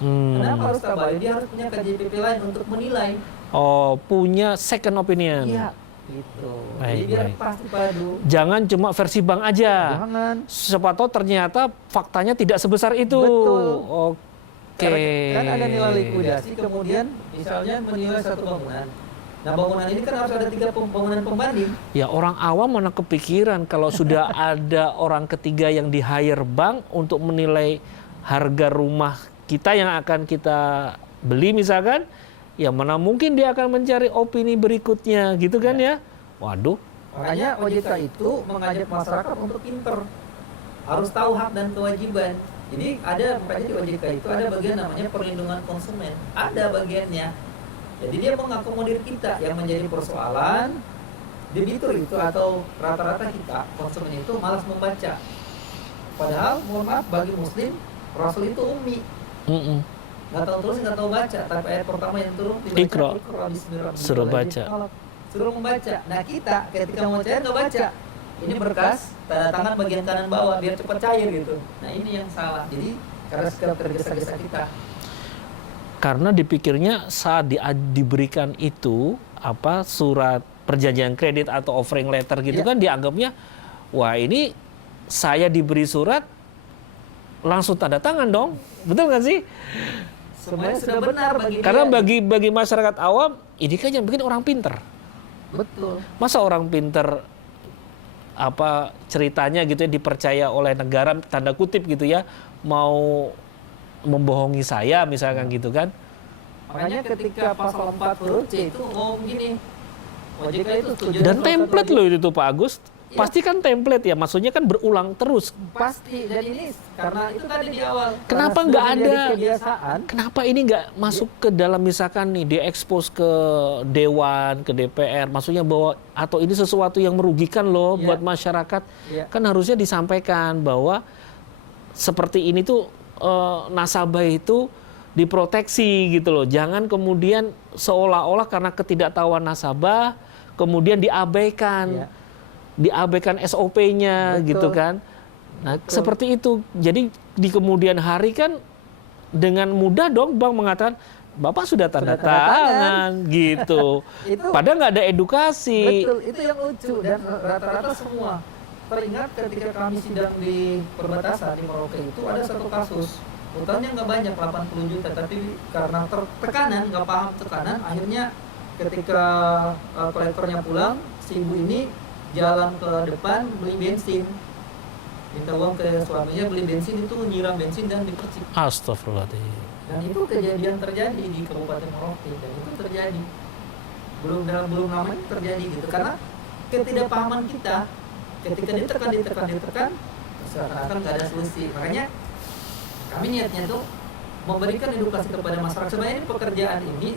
Kenapa harus tabayun? Dia harus punya KJPP lain untuk menilai. Oh, punya second opinion. Iya, gitu. Jadi Baik, biar baik. pasti padu. Jangan cuma versi bank aja. Jangan. Siapa tahu ternyata faktanya tidak sebesar itu. Betul. Oke. Kan ada nilai likuidasi, kemudian misalnya menilai satu bangunan. Nah, bangunan ini kan harus ada 3 bangunan pembanding. Ya, orang awam mana kepikiran kalau sudah ada orang ketiga yang di-hire bank untuk menilai harga rumah kita yang akan kita beli misalkan, ya mana mungkin dia akan mencari opini berikutnya gitu kan ya. Waduh. Makanya OJK itu mengajak masyarakat untuk pinter. Harus tahu hak dan kewajiban. Jadi makanya di OJK itu ada bagian namanya perlindungan konsumen. Ada bagiannya. Jadi dia mengakomodir kita yang menjadi persoalan debitur itu atau rata-rata kita konsumen itu malas membaca. Padahal mohon maaf bagi muslim Rasul itu ummi. Nggak tahu terus nggak tahu baca, tapi ayat pertama yang turun Iqra. Suruh baca. Suruh membaca. Nah kita ketika mau cair nggak baca. Ini berkas tanda tangan bagian kanan bawah biar cepat cair gitu. Nah ini yang salah. Jadi karena sikap tergesa-gesa kita. Karena dipikirnya saat diberikan itu surat perjanjian kredit atau offering letter gitu kan dianggapnya wah ini saya diberi surat langsung tanda tangan dong. Betul nggak sih? Sebenarnya sudah benar bagi Karena dia. bagi masyarakat awam ini kan yang bikin orang pinter. Betul. Masa orang pinter ceritanya gitu ya dipercaya oleh negara tanda kutip gitu ya mau membohongi saya misalkan gitu kan. Makanya ketika pasal 4 huruf C itu gini. OJK itu setuju Dan dengan template pasal loh itu Pak Agus. Iya. Pasti kan template ya, maksudnya kan berulang terus. pasti. Dan ini karena itu tadi di awal. Kenapa Karena nggak sudah menjadi ada? kebiasaan? Kenapa ini nggak masuk ke dalam misalkan nih diekspos ke Dewan, ke DPR, maksudnya bahwa atau ini sesuatu yang merugikan loh Iya. buat masyarakat, Iya. kan harusnya disampaikan bahwa seperti ini tuh nasabah itu diproteksi gitu loh, jangan kemudian seolah-olah karena ketidaktahuan nasabah kemudian diabaikan, Iya. diabaikan SOP-nya Betul. gitu kan. Nah, Betul. seperti itu. Jadi di kemudian hari kan dengan mudah dong bank mengatakan Bapak sudah tanda Sudah tanda tangan gitu. Itu Padahal nggak ada edukasi. betul, itu yang lucu dan rata-rata semua. Teringat ketika kami sidang di perbatasan di Merauke itu ada satu kasus. Utangnya nggak banyak 80 juta, tapi karena tekanan, nggak paham tekanan, akhirnya ketika kolektornya pulang, si ibu ini jalan ke depan beli bensin, minta uang ke suaminya beli bensin, itu nyiram bensin dan dipercik. Astagfirullahaladzim. Dan itu kejadian terjadi di Kabupaten Merauke dan itu terjadi belum lama ini terjadi gitu karena ketidakpahaman kita ketika ditekan seakan-akan nggak ada solusi. Makanya kami niatnya tuh memberikan edukasi kepada masyarakat. Sebenarnya ini pekerjaan ini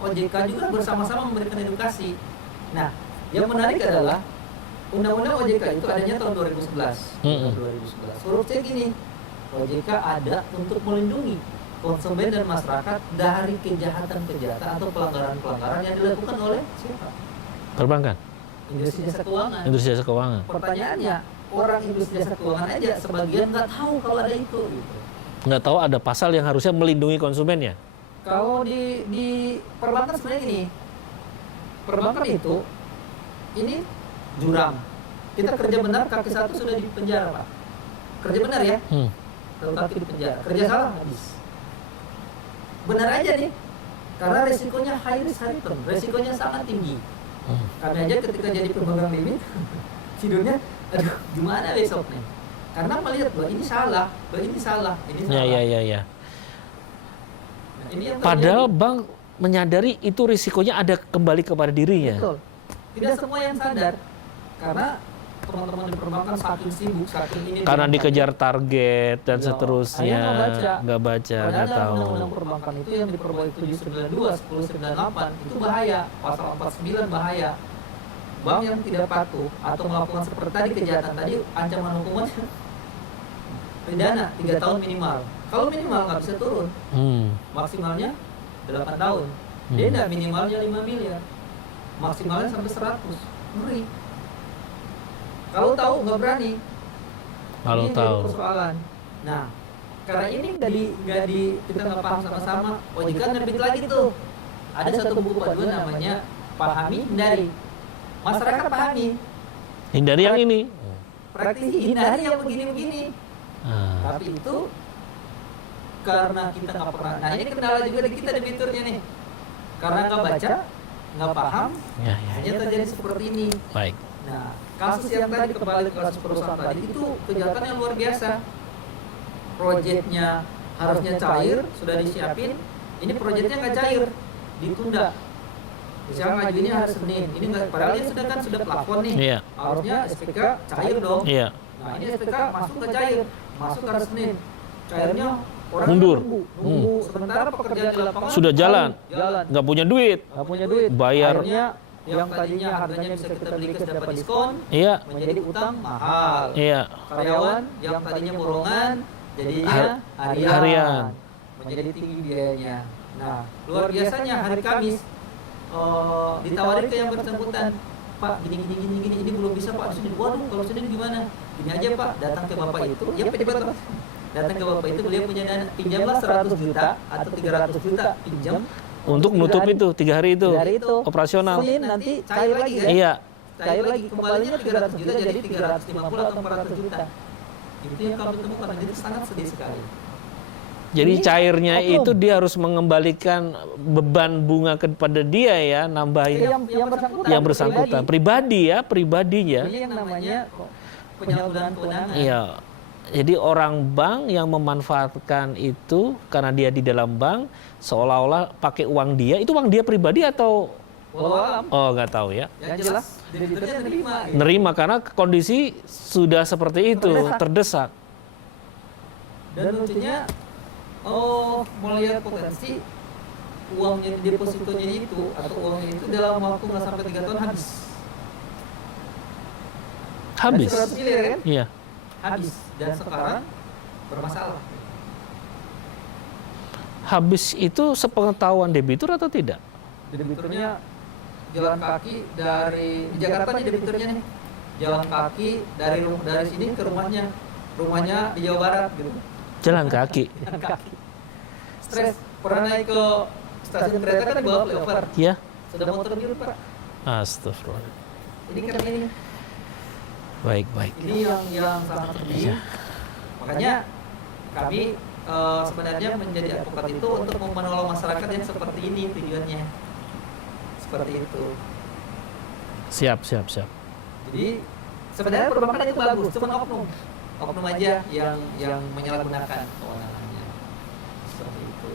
OJK juga bersama-sama memberikan edukasi. Nah, yang menarik adalah Undang-Undang OJK itu adanya tahun 2011. 2011. Huruf C gini, OJK ada untuk melindungi konsumen dan masyarakat dari kejahatan-kejahatan atau pelanggaran-pelanggaran yang dilakukan oleh siapa? Perbankan, Industri jasa keuangan. industri jasa keuangan. Pertanyaannya, orang industri jasa keuangan aja sebagian nggak tahu kalau ada itu. Gitu. Nggak tahu ada pasal yang harusnya melindungi konsumennya. Kalau di perbankan sebenarnya gini, perbankan itu ini jurang. Kita kerja benar kaki satu sudah di penjara Pak. Kerja benar ya, satu kaki di penjara. Kerja salah habis. Benar aja nih, karena resikonya high risk high return, resikonya sangat tinggi. Kami aja ketika jadi pemegang limit tidurnya, aduh gimana besoknya? Karena melihat bahwa ini salah, ini salah. Ya. Nah, ini yang Padahal terjadi. bank menyadari itu risikonya ada kembali kepada dirinya. Betul. Tidak semua yang sadar. Karena teman-teman di perbankan saking sibuk, saking ini. Karena dikejar target dan Ya, seterusnya, akhirnya nggak baca, Padahal nggak dalam tahu. undang-undang perbankan itu yang diperbaiki 792, 1098 itu bahaya. Pasal 49 bahaya. Bank yang tidak patuh atau melakukan seperti tadi kejahatan tadi ancaman hukumannya pidana 3 tahun minimal. Kalau minimal nggak bisa turun, maksimalnya 8 tahun. Denda minimalnya 5 miliar, maksimalnya sampai 100. Ngeri. Kalau tahu nggak berani. Kalau Ini tahu. jadi persoalan. Nah, karena ini kita nggak paham sama-sama. OJK nerbit lagi tuh. Ada satu buku panduan namanya Pahami Hindari. Masyarakat pahami, Hindari yang ini. praktisi hindari yang begini-begini. Ah, Tapi itu karena kita nggak pernah. Nah ini kendala juga di kita debiturnya nih. Karena nggak baca, nggak paham, ya, ya. hanya terjadi seperti ini. Baik. Nah, kasus yang tadi kembali ke kasus perusahaan tadi itu kejahatan yang luar biasa. Proyeknya harusnya cair, sudah disiapin. Ini proyeknya nggak cair, ditunda. Misalnya ngajuinnya hari Senin, ini nggak. Padahal dia sudah plafon nih. Iya. Harusnya SPK cair dong. Iya. Nah ini SPK masuk nggak cair, masuk hari Senin. Cairnya orang Mundur. nunggu. Sementara pekerjaan di lapangan Sudah jalan. jalan. Nggak punya duit. Nggak punya duit. Bayar. Akhirnya yang tadinya harganya bisa kita beli ke dapat diskon Iya. menjadi utang mahal. Iya. Karyawan yang tadinya borongan jadinya harian. Harian. Menjadi tinggi biayanya. Nah, luar biasanya hari Kamis ditawarin ke yang bersangkutan, Pak gini ini belum bisa Pak Senin. Waduh, kalau Senin gimana? Gini aja Pak, datang ke Bapak itu, ya pejabat Pak. Datang ke Bapak itu, beliau punya dana, pinjamlah 100 juta atau 300 juta pinjam Untuk menutup itu 3 hari itu. 3 hari itu. Operasional. Senin nanti cair lagi kan? Iya. Cair lagi, kembalinya 300 juta jadi 350 atau 400 juta. Itu yang kami temukan, jadi sangat sedih sekali. Jadi Ini cairnya oknum. itu dia harus mengembalikan beban bunga kepada dia ya, nambahin Yang bersangkutan, yang bersangkutan pribadi ya, pribadinya. Ini yang namanya penyalahgunaan kewenangan. Iya. Jadi orang bank yang memanfaatkan itu karena dia di dalam bank seolah-olah pakai uang dia, itu uang dia pribadi atau Walau alam, oh nggak tahu ya. yang jelas debiturnya nerima. Nerima karena kondisi sudah seperti itu, terdesak. Dan lucunya, melihat potensi uangnya di depositonya itu atau uangnya itu dalam waktu nggak sampai 3 tahun habis. Habis. Dari 100 miliar kan? Iya. Habis. Dan sekarang bermasalah. Habis itu sepengetahuan debitur atau tidak? Debiturnya jalan kaki dari di Jakarta nih debiturnya nih. Jalan kaki dari sini ke rumahnya di Jawa Barat gitu. Jalan kaki. Jalan kaki. Stres. Pernah naik ke stasiun kereta kan di bawah flyover. Ya. Sudah motor biru Pak. Astagfirullah. Ini karena ini. Baik, baik. Ini yang sangat sedih. Makanya kami sebenarnya menjadi advokat itu untuk menolong masyarakat yang seperti ini tujuannya. Seperti itu. Siap. Jadi sebenarnya perbankan itu bagus, cuma oknum aja yang menyalahgunakan kewenangannya. Seperti itu.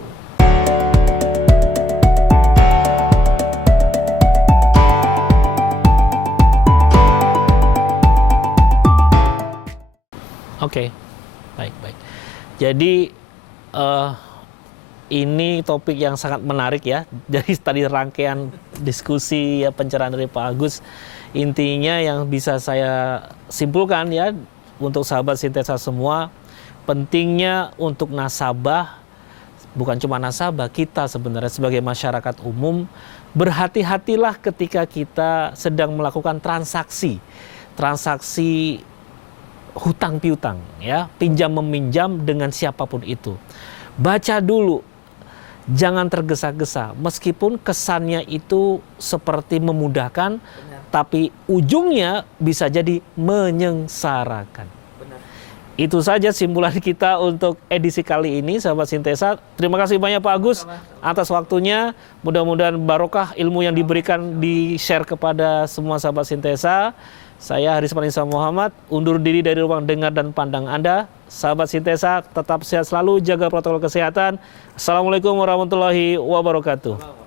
Oke, baik. Jadi ini topik yang sangat menarik ya. Jadi tadi rangkaian diskusi ya, pencerahan dari Pak Agus. Intinya yang bisa saya simpulkan ya untuk sahabat Sintesa semua, pentingnya untuk nasabah, bukan cuma nasabah, kita sebenarnya sebagai masyarakat umum berhati-hatilah ketika kita sedang melakukan transaksi hutang piutang ya, pinjam meminjam dengan siapapun itu. Baca dulu, jangan tergesa-gesa meskipun kesannya itu seperti memudahkan, tapi ujungnya bisa jadi menyengsarakan. Benar. Itu saja simpulan kita untuk edisi kali ini, sahabat Sintesa. Terima kasih banyak Pak Agus atas waktunya. Mudah-mudahan barokah ilmu yang diberikan di-share kepada semua sahabat Sintesa. Saya Haris Panisa Muhammad, undur diri dari ruang dengar dan pandang Anda. Sahabat Sintesa, tetap sehat selalu, jaga protokol kesehatan. Assalamualaikum warahmatullahi wabarakatuh.